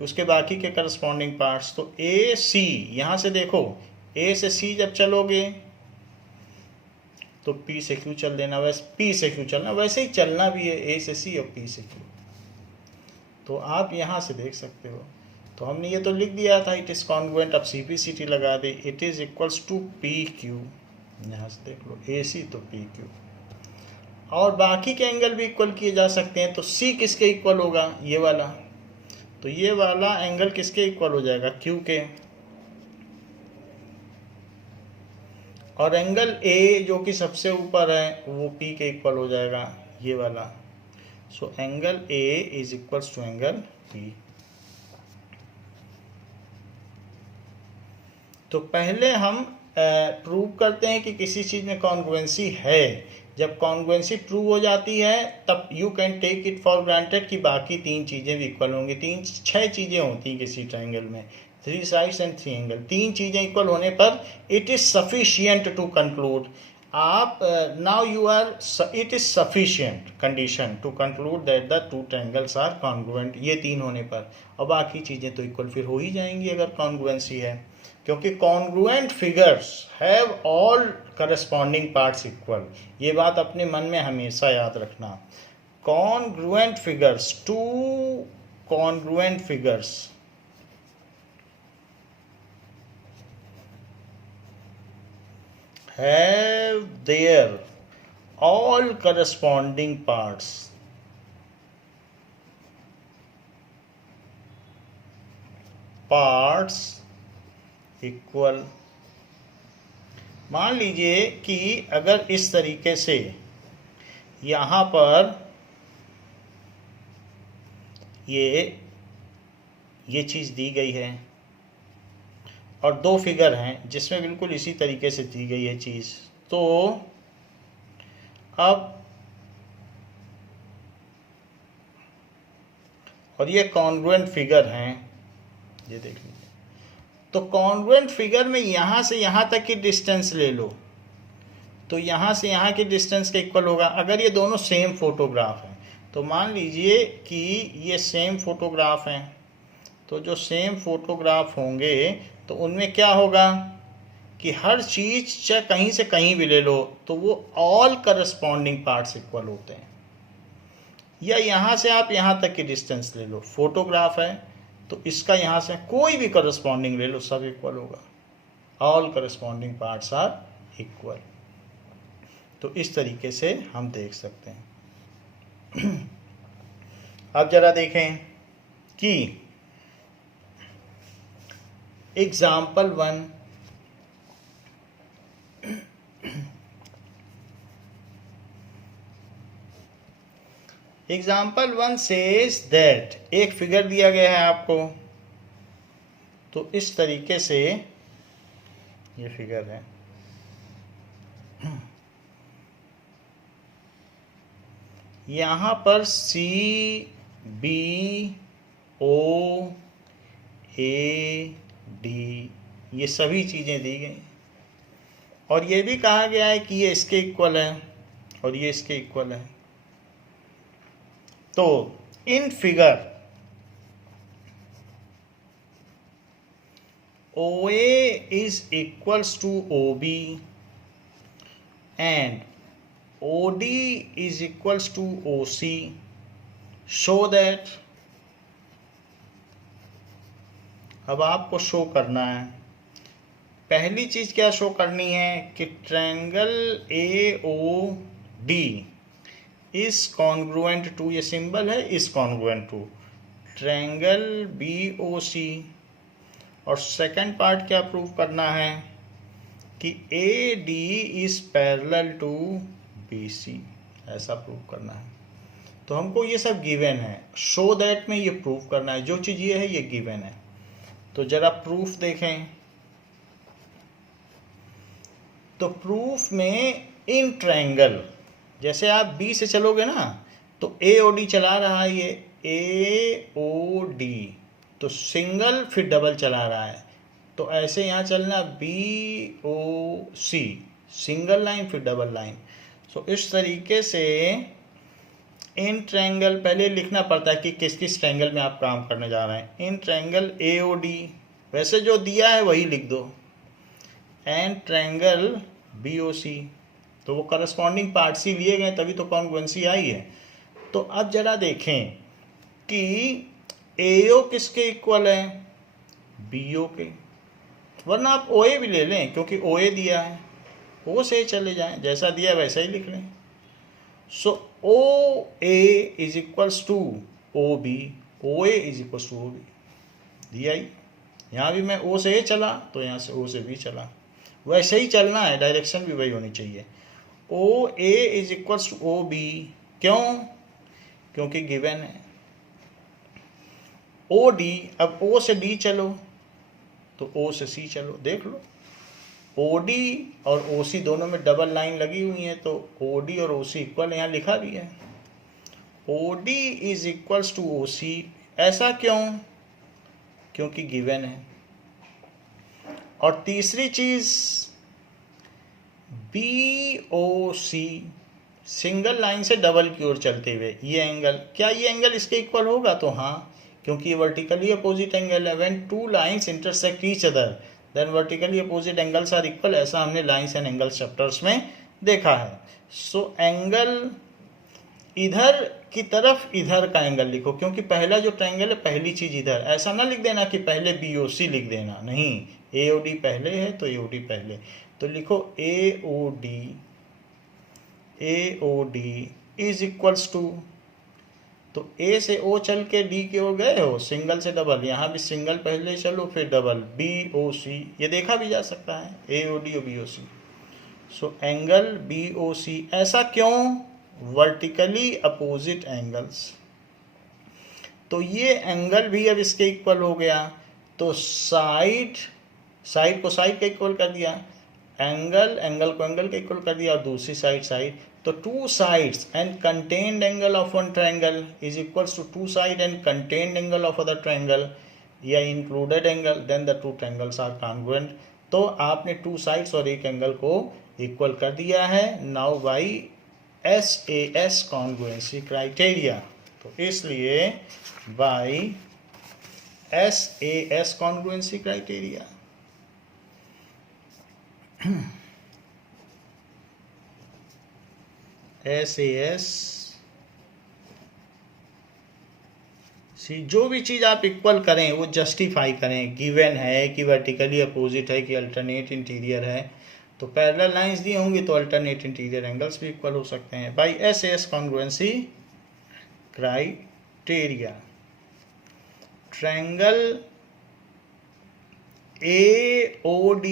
उसके बाकी के करस्पॉन्डिंग पार्ट्स। तो ए सी, यहाँ से देखो ए से सी जब चलोगे तो पी से क्यू चल देना, वैसे पी से क्यू चलना, वैसे ही चलना भी है ए से सी और पी से क्यू। तो आप यहाँ से देख सकते हो। तो हमने ये तो लिख दिया था इट इज कॉन्ग्रुएंट, अब सी पी सी टी लगा दे, it is equals to P Q, यहाँ से देख लो ए सी तो पी क्यू। और बाकी के एंगल भी इक्वल किए जा सकते हैं। तो सी किसके इक्वल होगा, ये वाला, तो ये वाला एंगल किसके इक्वल हो जाएगा, क्यू के। और एंगल ए जो कि सबसे ऊपर है वो पी के इक्वल हो जाएगा, ये वाला। So angle A is equals to angle P. तो पहले हम प्रूव करते हैं कि किसी चीज़ में कॉन्ग्रुएंसी है। जब कॉन्ग्रुएंसी प्रूव हो जाती है तब you can take it for granted कि बाकी 3 चीज़ें भी इक्वल होंगी। 6 चीज़ें होती हैं किसी ट्रायंगल में, 3 साइड्स एंड 3 एंगल। 3 चीज़ें इक्वल होने पर it is sufficient to conclude. आप now you are, it is sufficient condition to conclude that the 2 triangles are congruent. ये 3 होने पर, और बाकी चीज़ें तो इक्वल फिर हो ही जाएंगी अगर कॉन्ग्रुएंसी है, क्योंकि congruent figures have all corresponding parts equal. ये बात अपने मन में हमेशा याद रखना। Congruent figures, 2 congruent figures have their all corresponding parts equal. मान लीजिए कि अगर इस तरीके से यहाँ पर ये चीज़ दी गई है और 2 फिगर हैं जिसमें बिल्कुल इसी तरीके से दी गई है चीज़, तो अब और ये कॉन्ग्रुएंट फिगर हैं, ये देख लीजिए। तो कॉन्ग्रुएंट फिगर में यहाँ से यहाँ तक की डिस्टेंस ले लो तो यहाँ से यहाँ की डिस्टेंस के इक्वल होगा। अगर ये दोनों सेम फोटोग्राफ हैं तो मान लीजिए कि ये सेम फोटोग्राफ हैं, तो जो सेम फोटोग्राफ होंगे तो उनमें क्या होगा कि हर चीज़ चाहे कहीं से कहीं भी ले लो तो वो ऑल करस्पॉन्डिंग पार्ट्स इक्वल होते हैं। या यहाँ से आप यहाँ तक की डिस्टेंस ले लो, फोटोग्राफ है तो इसका यहाँ से कोई भी करस्पॉन्डिंग ले लो, सब इक्वल होगा। All corresponding parts are equal. तो इस तरीके से हम देख सकते हैं। अब जरा देखें कि एग्जाम्पल 1, एग्जाम्पल 1 सेज दैट, एक फिगर दिया गया है आपको, तो इस तरीके से ये फिगर है। यहाँ पर C B O A D ये सभी चीज़ें दी गई और ये भी कहा गया है कि ये इसके इक्वल है और ये इसके इक्वल है। तो in figure OA is equals to OB and OD is equals to OC, show that। अब आपको शो करना है, पहली चीज़ क्या शो करनी है कि triangle AOD is congruent to, ये सिंबल है, is congruent to triangle BOC। और सेकंड पार्ट क्या प्रूव करना है कि AD is parallel to BC, ऐसा प्रूव करना है। तो हमको ये सब गिवन है, शो दैट में ये प्रूव करना है, जो चीज़ ये है ये गिवन है। तो जरा प्रूफ देखें, तो प्रूफ में इन ट्रायंगल, जैसे आप B से चलोगे ना तो AOD चला रहा है, ये AOD तो सिंगल फिर डबल चला रहा है, तो ऐसे यहाँ चलना BOC, सिंगल लाइन फिर डबल लाइन। सो इस तरीके से इन ट्रायंगल पहले लिखना पड़ता है कि किस किस ट्रायंगल में आप काम करने जा रहे हैं। इन ट्रायंगल AOD, वैसे जो दिया है वही लिख दो, एंड ट्रायंगल BOC, तो वो करस्पॉन्डिंग पार्ट्स ही लिए गए तभी तो कॉन्ग्रुएंसी आई है। तो अब जरा देखें कि AO किसके इक्वल है, BO के, वरना आप OA भी ले लें क्योंकि OA दिया है, O से चले जाएं, जैसा दिया वैसा ही लिख लें। So OA is equals to OB, OA is equals to OB दिया ही। यहाँ भी मैं O से A चला तो यहाँ से O से B चला, वैसे ही चलना है, डायरेक्शन भी वही होनी चाहिए। OA is equals to OB, क्यों, क्योंकि गिवन है। OD, अब O से D चलो तो ओ से सी चलो, देख लो OD और OC दोनों में डबल लाइन लगी हुई है, तो OD और OC इक्वल, यहाँ लिखा भी है OD is equals to OC। ऐसा क्यों? क्योंकि गिवन है। और तीसरी चीज BOC सिंगल लाइन से डबल की ओर चलते हुए ये एंगल, क्या ये एंगल इसके इक्वल होगा? तो हाँ, क्योंकि ये वर्टिकली अपोजिट एंगल है। When two lines intersect each other then vertically opposite angles are equal, ऐसा हमने लाइंस एंड एंगल्स चैप्टर्स में देखा है। सो एंगल इधर की तरफ इधर का एंगल लिखो, क्योंकि पहला जो ट्रायंगल है पहली चीज इधर, ऐसा ना लिख देना कि पहले BOC लिख देना, नहीं, AOD पहले है तो AOD पहले, तो लिखो AOD इज इक्वल्स टू, तो A से O चल के D की ओर गए हो, सिंगल से डबल, यहाँ भी सिंगल पहले चलो फिर डबल, BOC, ये देखा भी जा सकता है AOD और BOC। सो एंगल BOC, ऐसा क्यों? वर्टिकली अपोजिट एंगल्स, तो ये एंगल भी अब इसके इक्वल हो गया, तो साइड को साइड के इक्वल कर दिया, एंगल को एंगल के इक्वल कर दिया, और दूसरी साइड, तो two sides and contained angle of one triangle is equals to two side and contained angle of other triangle या included angle, then the two triangles are congruent. तो आपने टू साइड्स और एक एंगल को इक्वल कर दिया है now by SAS congruency criteria. तो इसलिए by SAS congruency criteria SAS जो भी चीज आप इक्वल करें वो जस्टिफाई करें, गिवन है कि वर्टिकली अपोजिट है कि अल्टरनेट इंटीरियर है, तो पैरेलल लाइंस दी होंगी तो अल्टरनेट इंटीरियर एंगल्स भी इक्वल हो सकते हैं by SAS congruency criteria. Triangle AOD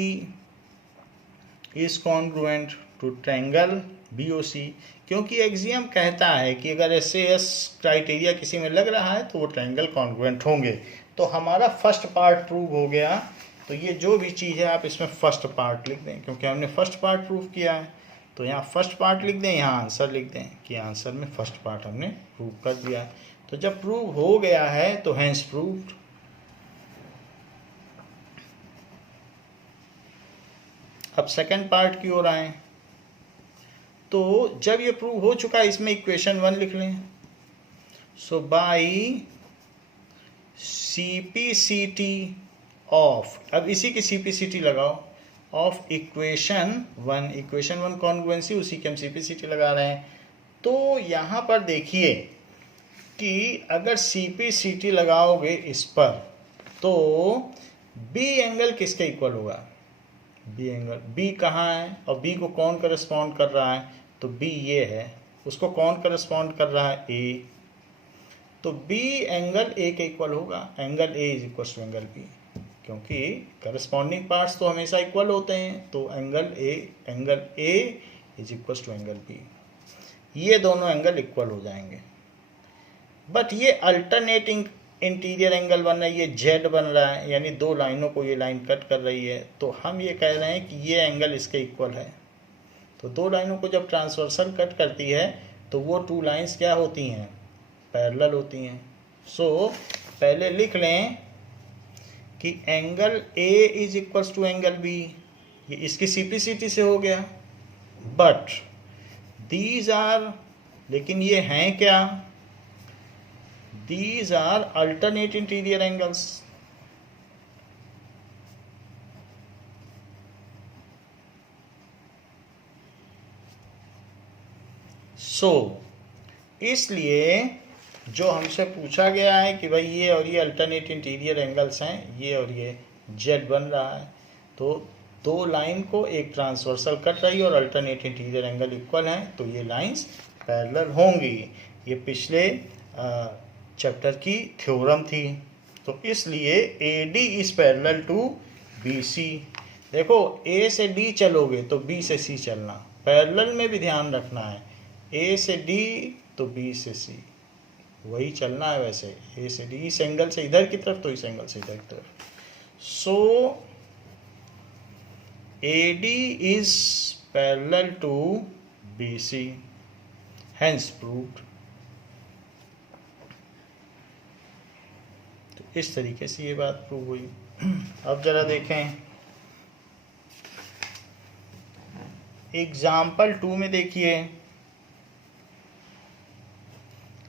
is congruent to triangle BOC, क्योंकि एक्सियम कहता है कि अगर SAS क्राइटेरिया किसी में लग रहा है तो वो ट्रायंगल कॉन्ग्रुएंट होंगे। तो हमारा फर्स्ट पार्ट प्रूव हो गया, तो ये जो भी चीज़ है आप इसमें फर्स्ट पार्ट लिख दें, क्योंकि हमने फर्स्ट पार्ट प्रूव किया है, तो यहाँ फर्स्ट पार्ट लिख दें, यहाँ आंसर लिख दें कि आंसर में फर्स्ट पार्ट हमने प्रूव कर दिया है। तो जब प्रूव हो गया है तो हैंस प्रूव्ड। अब सेकंड पार्ट की ओर आए, तो जब ये प्रूव हो चुका है इसमें इक्वेशन 1 लिख लें। सो बाई CPCT ऑफ, अब इसी की CPCT लगाओ, ऑफ इक्वेशन 1 कॉन्ग्रुएंसी, उसी की हम CPCT लगा रहे हैं। तो यहाँ पर देखिए कि अगर CPCT लगाओगे इस पर तो B एंगल किसके इक्वल होगा? B एंगल, B कहाँ है और B को कौन करस्पॉन्ड कर रहा है? तो B ये है, उसको कौन करस्पॉन्ड कर रहा है? A। तो B एंगल A के इक्वल होगा, angle A is equal to angle B, क्योंकि करस्पॉन्डिंग पार्ट्स तो हमेशा इक्वल होते हैं। तो angle A is equal to angle B, ये दोनों एंगल इक्वल हो जाएंगे। बट ये अल्टरनेटिंग इंटीरियर एंगल बन रहा है, ये जेड बन रहा है, यानी दो लाइनों को ये लाइन कट कर रही है, तो हम ये कह रहे हैं कि ये एंगल इसके इक्वल है। तो दो लाइनों को जब ट्रांसवर्सल कट करती है तो वो टू लाइंस क्या होती हैं? पैरेलल होती हैं। सो पहले लिख लें कि angle A is equals to angle B, ये इसकी CPCT से हो गया। बट दीज आर, लेकिन ये हैं क्या? These are alternate interior angles. So, इसलिए जो हमसे पूछा गया है कि भाई ये और ये अल्टरनेट इंटीरियर एंगल्स हैं, ये और ये जेड बन रहा है, तो दो लाइन को एक ट्रांसवर्सल कट रही है और अल्टरनेट इंटीरियर एंगल इक्वल हैं, तो ये लाइंस पैरेलल होंगी। ये पिछले चैप्टर की थ्योरम थी। तो इसलिए AD is parallel to BC। देखो A से D चलोगे तो B से C चलना, पैरेलल में भी ध्यान रखना है, A से D तो B से C, वही चलना है। वैसे A से D, इस एंगल से इधर की तरफ तो इस एंगल से इधर की तरफ। सो AD is parallel to BC, hence proved। तो इस तरीके से ये बात प्रूव हुई। अब जरा देखें एग्जाम्पल 2 में, देखिए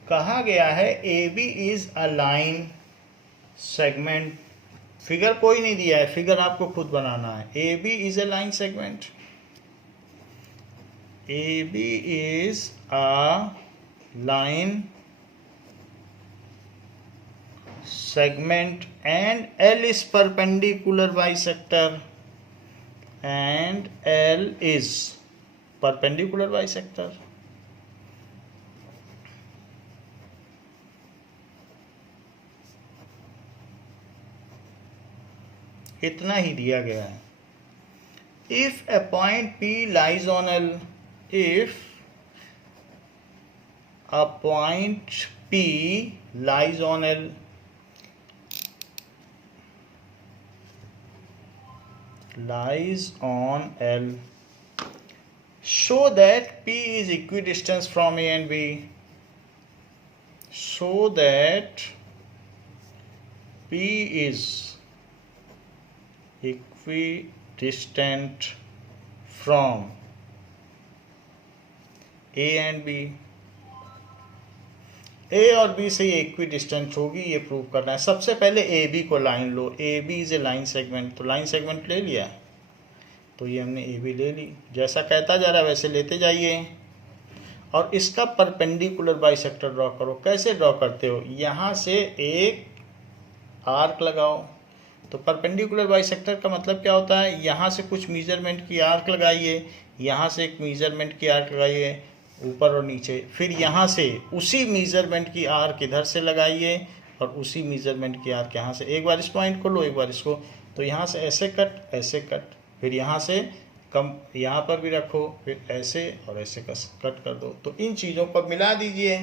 कहा गया है AB is a line segment. Figure कोई नहीं दिया है, फिगर आपको खुद बनाना है। AB is a line segment, AB is a line segment and L is perpendicular bisector, and L is perpendicular bisector। इतना ही दिया गया है। If a point P lies on L, if a point P lies on L, lies on L, show that P is equidistant from A and B, show that P is equidistant from A and B। A और B से ये इक्विडिस्टेंट होगी, ये प्रूव करना है। सबसे पहले AB को line low, AB is a line segment, तो लाइन सेगमेंट ले लिया, तो ये हमने AB ले ली। जैसा कहता जा रहा है वैसे लेते जाइए, और इसका परपेंडिकुलर बाइसेक्टर ड्रॉ करो। कैसे ड्रॉ करते हो, यहाँ से एक आर्क लगाओ। तो परपेंडिकुलर बाइसेक्टर का मतलब क्या होता है, यहाँ से कुछ मेजरमेंट की आर्क लगाइए, यहाँ से एक मेजरमेंट की आर्क लगाइए ऊपर और नीचे, फिर यहाँ से उसी मेजरमेंट की आर्क इधर से लगाइए और उसी मेजरमेंट की आर्क यहाँ से। एक बार इस पॉइंट को लो, एक बार इसको, तो यहाँ से ऐसे कट, फिर यहाँ से कम यहाँ पर भी रखो, फिर ऐसे और ऐसे कट कर दो। तो इन चीज़ों को मिला दीजिए,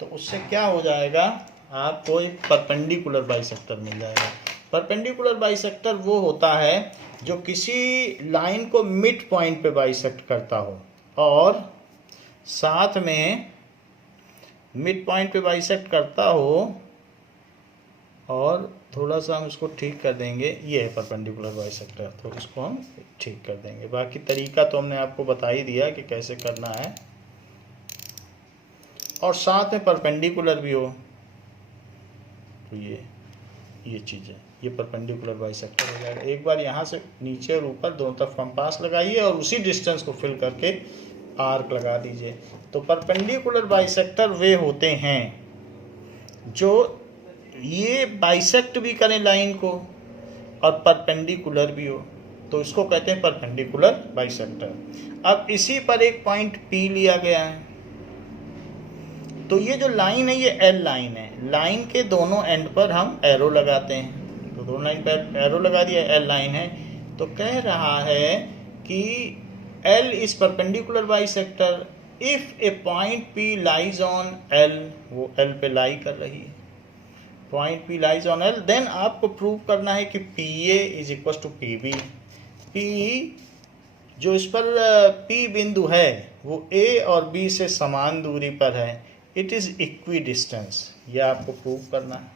तो उससे क्या हो जाएगा, आपको एक परपेंडिकुलर बाइसेक्टर मिल जाएगा। परपेंडिकुलर बाइसेक्टर वो होता है जो किसी लाइन को मिड पॉइंट पे बाइसेक्ट करता हो, और साथ में मिड पॉइंट पे बाइसेक्ट करता हो, और थोड़ा सा हम इसको ठीक कर देंगे, ये है परपेंडिकुलर बाइसेक्टर, तो इसको हम ठीक कर देंगे। बाकी तरीका तो हमने आपको बता ही दिया कि कैसे करना है, और साथ में परपेंडिकुलर भी हो, तो ये चीज़ है, ये परपेंडिकुलर बाइसेक्टर हो जाएगा। एक बार यहाँ से नीचे और ऊपर दोनों तरफ कंपास लगाइए और उसी डिस्टेंस को फिल करके आर्क लगा दीजिए। तो परपेंडिकुलर बाइसेक्टर वे होते हैं जो ये बाइसेक्ट भी करें लाइन को और परपेंडिकुलर भी हो, तो इसको कहते हैं परपेंडिकुलर बाइसेक्टर। अब इसी पर एक पॉइंट P लिया गया है, तो ये जो लाइन है ये L लाइन है। लाइन के दोनों एंड पर हम एरो लगाते हैं, तो दोनों लाइन पर एरो लगा दिया, L लाइन है। तो कह रहा है कि L is perpendicular bisector if a point P lies on L, वो L पे लाई कर रही है, point P lies on L, then आपको प्रूव करना है कि PA is equal to PB। P जो इस पर P बिंदु है वो A और B से समान दूरी पर है, इट इज इक्विडिस्टेंस, यह आपको प्रूव करना है।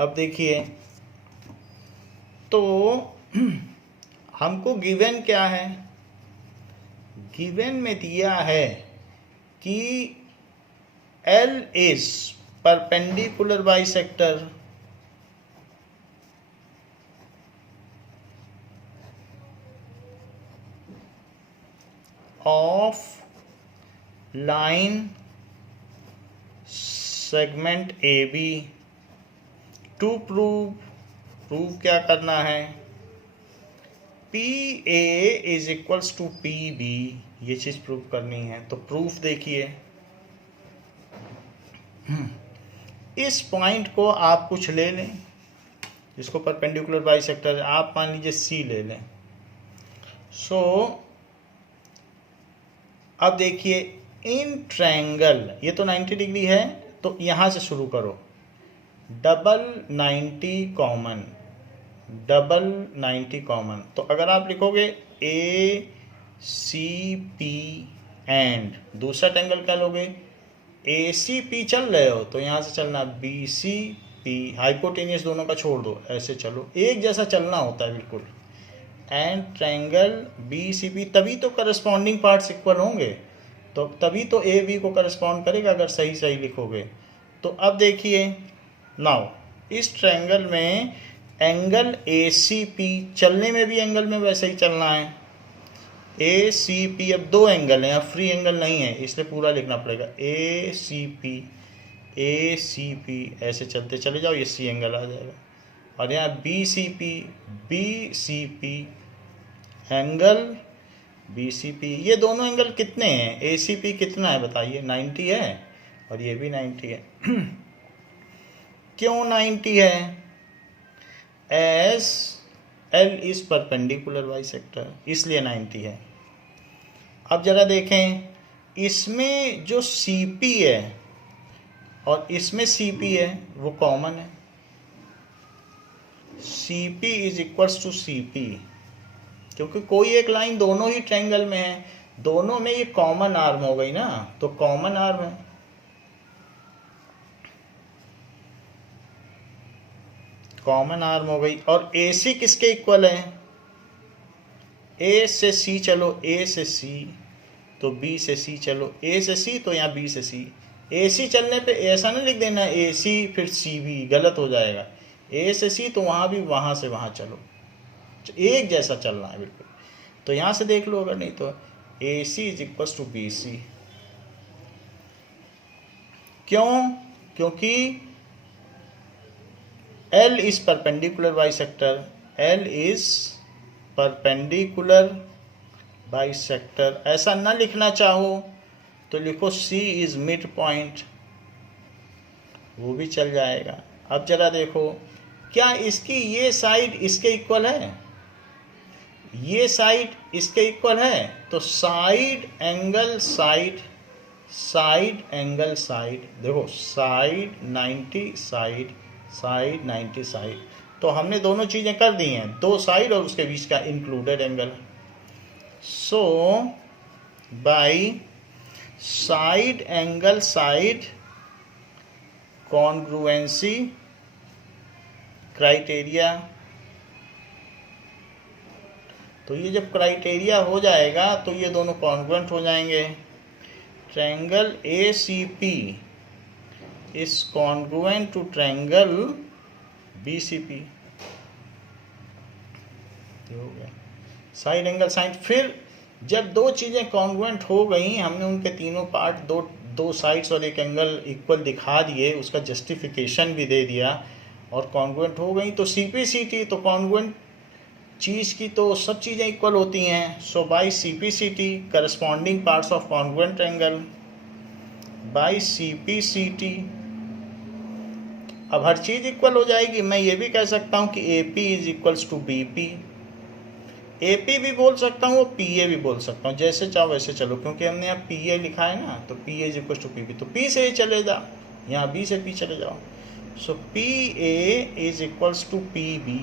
अब देखिए, तो हमको गिवन क्या है, गिवन में दिया है कि L is perpendicular bisector of line segment AB। To prove क्या करना है, PA is equals to PB, ये चीज़ प्रूव करनी है। तो प्रूफ देखिए, इस पॉइंट को आप कुछ ले लें जिसको परपेंडिकुलर बाइसेक्टर, आप मान लीजिए C ले लें। सो अब देखिए इन ट्रायंगल, ये तो 90 डिग्री है, तो यहाँ से शुरू करो, डबल 90 कॉमन, डबल 90 कॉमन। तो अगर आप लिखोगे ए सी पी एंड दूसरा ट्रायंगल क्या लोगे, ए सी पी चल रहे हो तो यहाँ से चलना बी सी पी, हाइपोटेनियस दोनों का छोड़ दो, ऐसे चलो, एक जैसा चलना होता है बिल्कुल। And triangle B C P, तभी तो करस्पॉन्डिंग पार्ट्स इक्वल होंगे, तो तभी तो ए बी को करस्पॉन्ड करेगा अगर सही सही लिखोगे। तो अब देखिए नाउ इस ट्रायंगल में एंगल ए सी पी, चलने में भी एंगल में वैसे ही चलना है, ए सी पी। अब दो एंगल हैं, अब फ्री एंगल नहीं है इसलिए पूरा लिखना पड़ेगा, ए सी पी ऐसे चलते चले जाओ, ये सी एंगल आ जाएगा। और यहाँ B C P angle B C P, ये दोनों एंगल कितने हैं, ए सी पी कितना है बताइए, 90 है और ये भी 90 है। क्यों 90 है, as L is perpendicular bisector, इसलिए 90 है। अब जरा देखें, इसमें जो सी पी है और इसमें सी पी है वो कॉमन है, C P is equals to C P, क्योंकि कोई एक लाइन दोनों ही ट्रायंगल में है, दोनों में ये कॉमन आर्म हो गई ना, तो कॉमन आर्म है। कॉमन आर्म हो गई। और ए सी किसके इक्वल है, ए से सी चलो, ए से सी तो बी से सी चलो, ए से सी तो यहाँ बी से सी। ए सी चलने पे ऐसा नहीं लिख देना ए सी फिर सी बी, गलत हो जाएगा। ए से सी तो वहाँ भी वहाँ से वहाँ चलो, एक जैसा चलना है बिल्कुल। तो यहाँ से देख लो, अगर नहीं तो A C is equal to B C. क्यों, क्योंकि L is perpendicular bisector, L is perpendicular bisector. ऐसा ना लिखना चाहो तो लिखो सी इज मिड पॉइंट, वो भी चल जाएगा। अब जरा देखो, क्या इसकी ये साइड इसके इक्वल है, ये साइड इसके इक्वल है, तो side angle side, side angle side, देखो साइड 90 साइड, साइड 90 साइड। तो हमने दोनों चीज़ें कर दी हैं, दो साइड और उसके बीच का included angle. So by side angle side congruency criteria, तो ये जब क्राइटेरिया हो जाएगा तो ये दोनों कॉन्ग्रुएंट हो जाएंगे। Triangle A C P is congruent to triangle B C P, हो गया साइड एंगल साइड। फिर जब दो चीज़ें कॉन्ग्रुएंट हो गई, हमने उनके तीनों पार्ट दो साइड्स और एक एंगल इक्वल दिखा दिए, उसका जस्टिफिकेशन भी दे दिया और कॉन्ग्रुएंट हो गई, तो सी पी सी टी, तो कॉन्ग्रुएंट चीज़ की तो सब चीज़ें इक्वल होती हैं। So by C P C T corresponding parts of congruent angle, by C P C T. अब हर चीज़ इक्वल हो जाएगी। मैं ये भी कह सकता हूँ कि A P is equals to B P, A P भी बोल सकता हूँ, पी ए भी बोल सकता हूँ, जैसे चाहो वैसे चलो, क्योंकि हमने यहाँ पी ए लिखा है ना, तो P A is equal to P B, तो पी से ए चले जाओ, यहाँ बी से पी चले जाओ। So P A is equals to P B,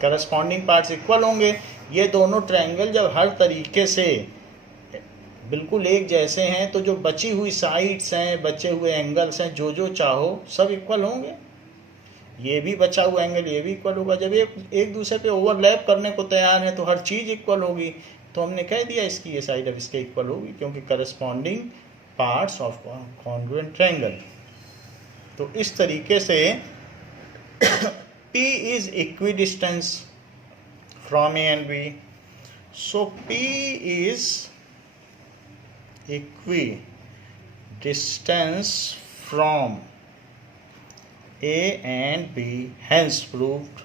corresponding parts equal होंगे। ये दोनों ट्रायंगल जब हर तरीके से बिल्कुल एक जैसे हैं, तो जो बची हुई साइड्स हैं, बचे हुए एंगल्स हैं, जो जो चाहो सब इक्वल होंगे। ये भी बचा हुआ एंगल ये भी इक्वल होगा। जब एक दूसरे पे ओवरलैप करने को तैयार है तो हर चीज़ इक्वल होगी। तो हमने कह दिया इसकी ये साइड अब इसके इक्वल होगी, क्योंकि corresponding parts of congruent triangle. तो इस तरीके से P is equidistance from A and B. So P is equidistance from A and B, hence proved।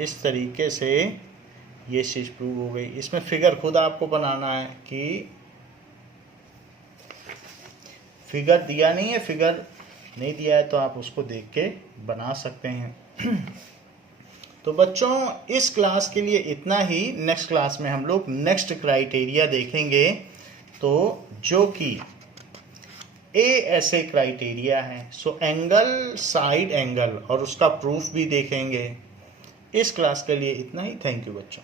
इस तरीके से ये चीज़ प्रूव हो गई। इसमें फिगर खुद आपको बनाना है कि फिगर दिया नहीं है, फिगर नहीं दिया है तो आप उसको देख के बना सकते हैं। तो बच्चों इस क्लास के लिए इतना ही। नेक्स्ट क्लास में हम लोग नेक्स्ट क्राइटेरिया देखेंगे, तो जो कि ए ऐसे क्राइटेरिया हैं। सो एंगल साइड एंगल और उसका प्रूफ भी देखेंगे। इस क्लास के लिए इतना ही। थैंक यू बच्चों।